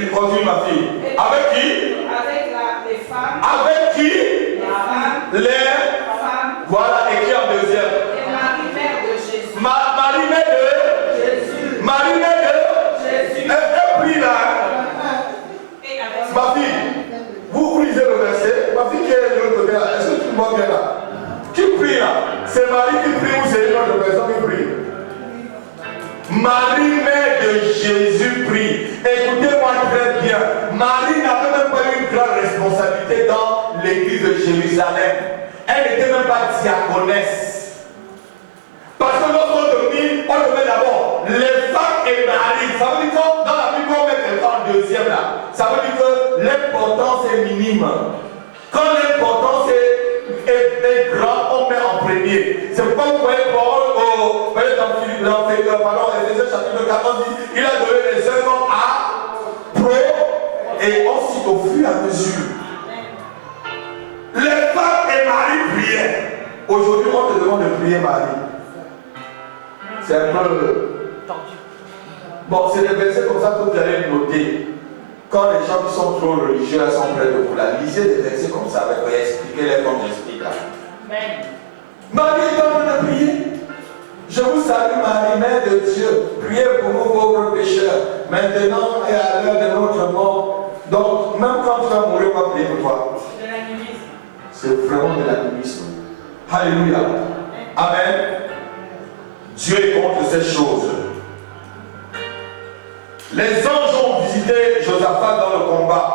Il continue ma fille. Avec qui? Avec les femmes. Avec qui? Les femmes. Les Femmes. voilà, et qui en deuxième? Et Marie, mère de Jésus. Marie mère de Jésus. Marie mère de Jésus. Elle prie là. Et avec Ma fille, vous lisez le verset. Ma fille qui est de l'autre côté là, est-ce que tu me vois bien là? Qui prie là? C'est Marie qui prie ou c'est une autre personne qui prie? Marie, mère de Jésus, prie. Écoutez-moi très bien. Marie n'avait même pas une grande responsabilité dans l'église de Jérusalem. Elle n'était même pas diaconesse. Parce que lorsqu'on demande, on demande d'abord les femmes et Marie. Ça veut dire que dans la Bible, on met quelqu'un en deuxième là. Ça veut dire que l'importance est minime. Quand l'importance est grande, on met en premier. C'est pourquoi vous voyez dans Éphésiens chapitre 14, il a donné les œuvres à pro et ensuite au fur et à mesure. Les femmes et Marie priaient. Aujourd'hui, on te demande de prier Marie. C'est un peu tendu. Bon, c'est des versets comme ça que vous allez noter. Quand les gens qui sont trop religieux sont près de vous, là, lisez des versets comme ça, expliquez-les comme j'explique là. Marie est en train de prier. Je vous salue Marie, mère de Dieu. Priez pour nous pauvres pécheurs, maintenant et à l'heure de notre mort. Donc, même quand tu vas mourir, on va prier pour toi. C'est vraiment de l'animisme. Alléluia. Amen. Dieu est contre ces choses. Les anges ont visité Josaphat dans le combat.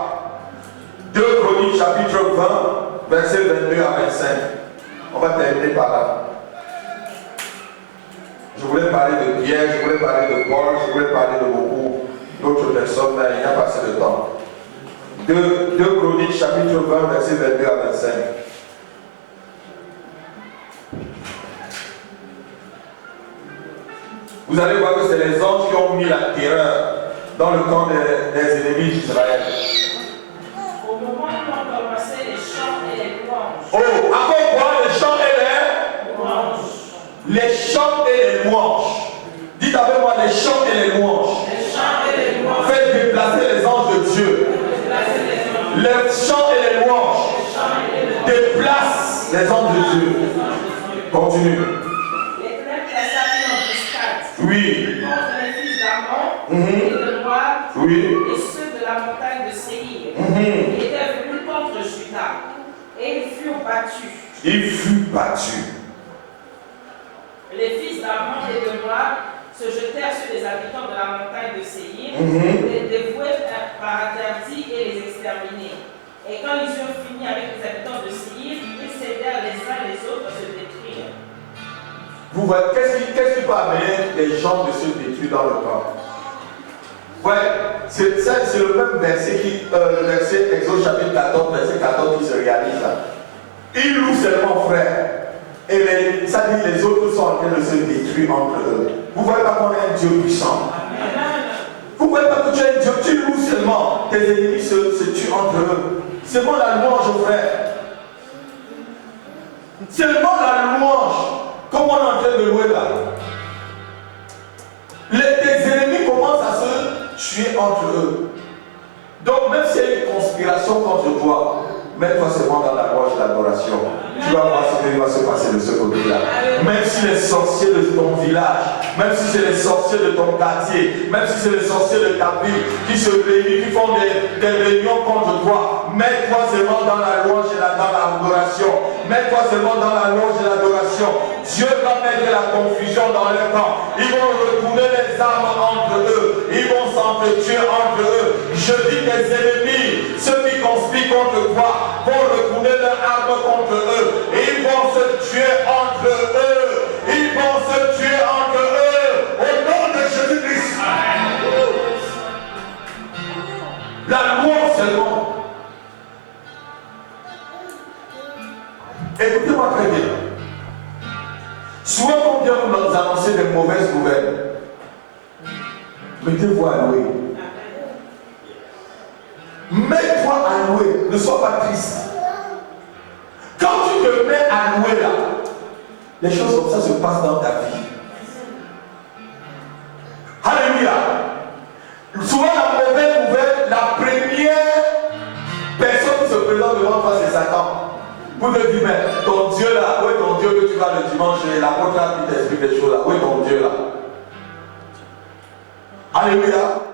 2 Chroniques chapitre 20, versets 22 à 25. On va terminer par là. Je voulais parler de Pierre, je voulais parler de Paul, je voulais parler de beaucoup d'autres personnes, mais il n'y a pas assez de temps. 2 Chroniques chapitre 20, versets 22 à 25. Vous allez voir que c'est les anges qui ont mis la terreur dans le camp des ennemis d'Israël. Au moment où on commençait les chants et les louanges. Oh, après quoi? Les chants et les louanges. Les chants et les louanges. Dites avec moi les chants et les louanges. Les chants et les louanges. Faites déplacer les anges de Dieu. Les chants et les louanges. Déplacent les anges de Dieu. Continue. Oui. Contre les fils d'Ammon et de Moab Oui. et ceux de la montagne de Séir étaient venus contre Juda et ils furent battus. Il fut battu. Les fils d'Ammon et de Moab se jetèrent sur les habitants de la montagne de Séir, les dévouèrent par interdit et les exterminèrent. Et quand ils eurent fini avec les habitants de Séir, ils s'aidèrent les uns les autres à se détruire. Vous voyez, qu'est-ce qui peut amener les gens de se détruire dans le camp? Ouais, c'est le même verset le verset Exode chapitre 14, verset 14 qui se réalise là. Ils louent seulement frère. Et ça dit les autres sont en train de se détruire entre eux. Vous ne voyez pas qu'on est un Dieu puissant. Vous ne voyez pas que tu es un Dieu, tu loues seulement. Tes ennemis se tuent entre eux. C'est bon la louange, frère. Seulement la louange. Comme on est en train de louer là. Tes ennemis commencent contre toi, mets-toi seulement dans la louange et l'adoration. Tu vas voir ce qui va se passer de ce côté-là. Même si les sorciers de ton village, même si c'est les sorciers de ton quartier, même si c'est les sorciers de ta ville qui se réunissent, qui font des réunions contre toi, mets-toi seulement dans la louange et dans l'adoration. Mets-toi seulement dans la louange et l'adoration. Dieu va mettre la confusion dans leur camp. Ils vont retourner les armes entre eux. Ils vont s'entretuer entre eux. Je dis tes ennemis, ceux qui conspirent contre toi, vont retourner leurs armes contre eux. Ils vont se tuer entre eux. Ils vont se tuer entre eux. Au nom de Jésus-Christ. La louange seulement. Écoutez-moi très bien. Souvent, quand Dieu nous annonce des mauvaises nouvelles, mettez-vous à louer. Mets-toi à louer. Ne sois pas triste. Quand tu te mets à louer là, les choses comme ça se passent dans ta vie. Alléluia. Souvent, la mauvaise nouvelle, la première personne qui se présente devant toi, c'est Satan. Pour te dire, mais ton Dieu là, où est ton Dieu que tu vas le dimanche et l'apôtre là qui t'explique des choses là, où est ton Dieu là? Alléluia.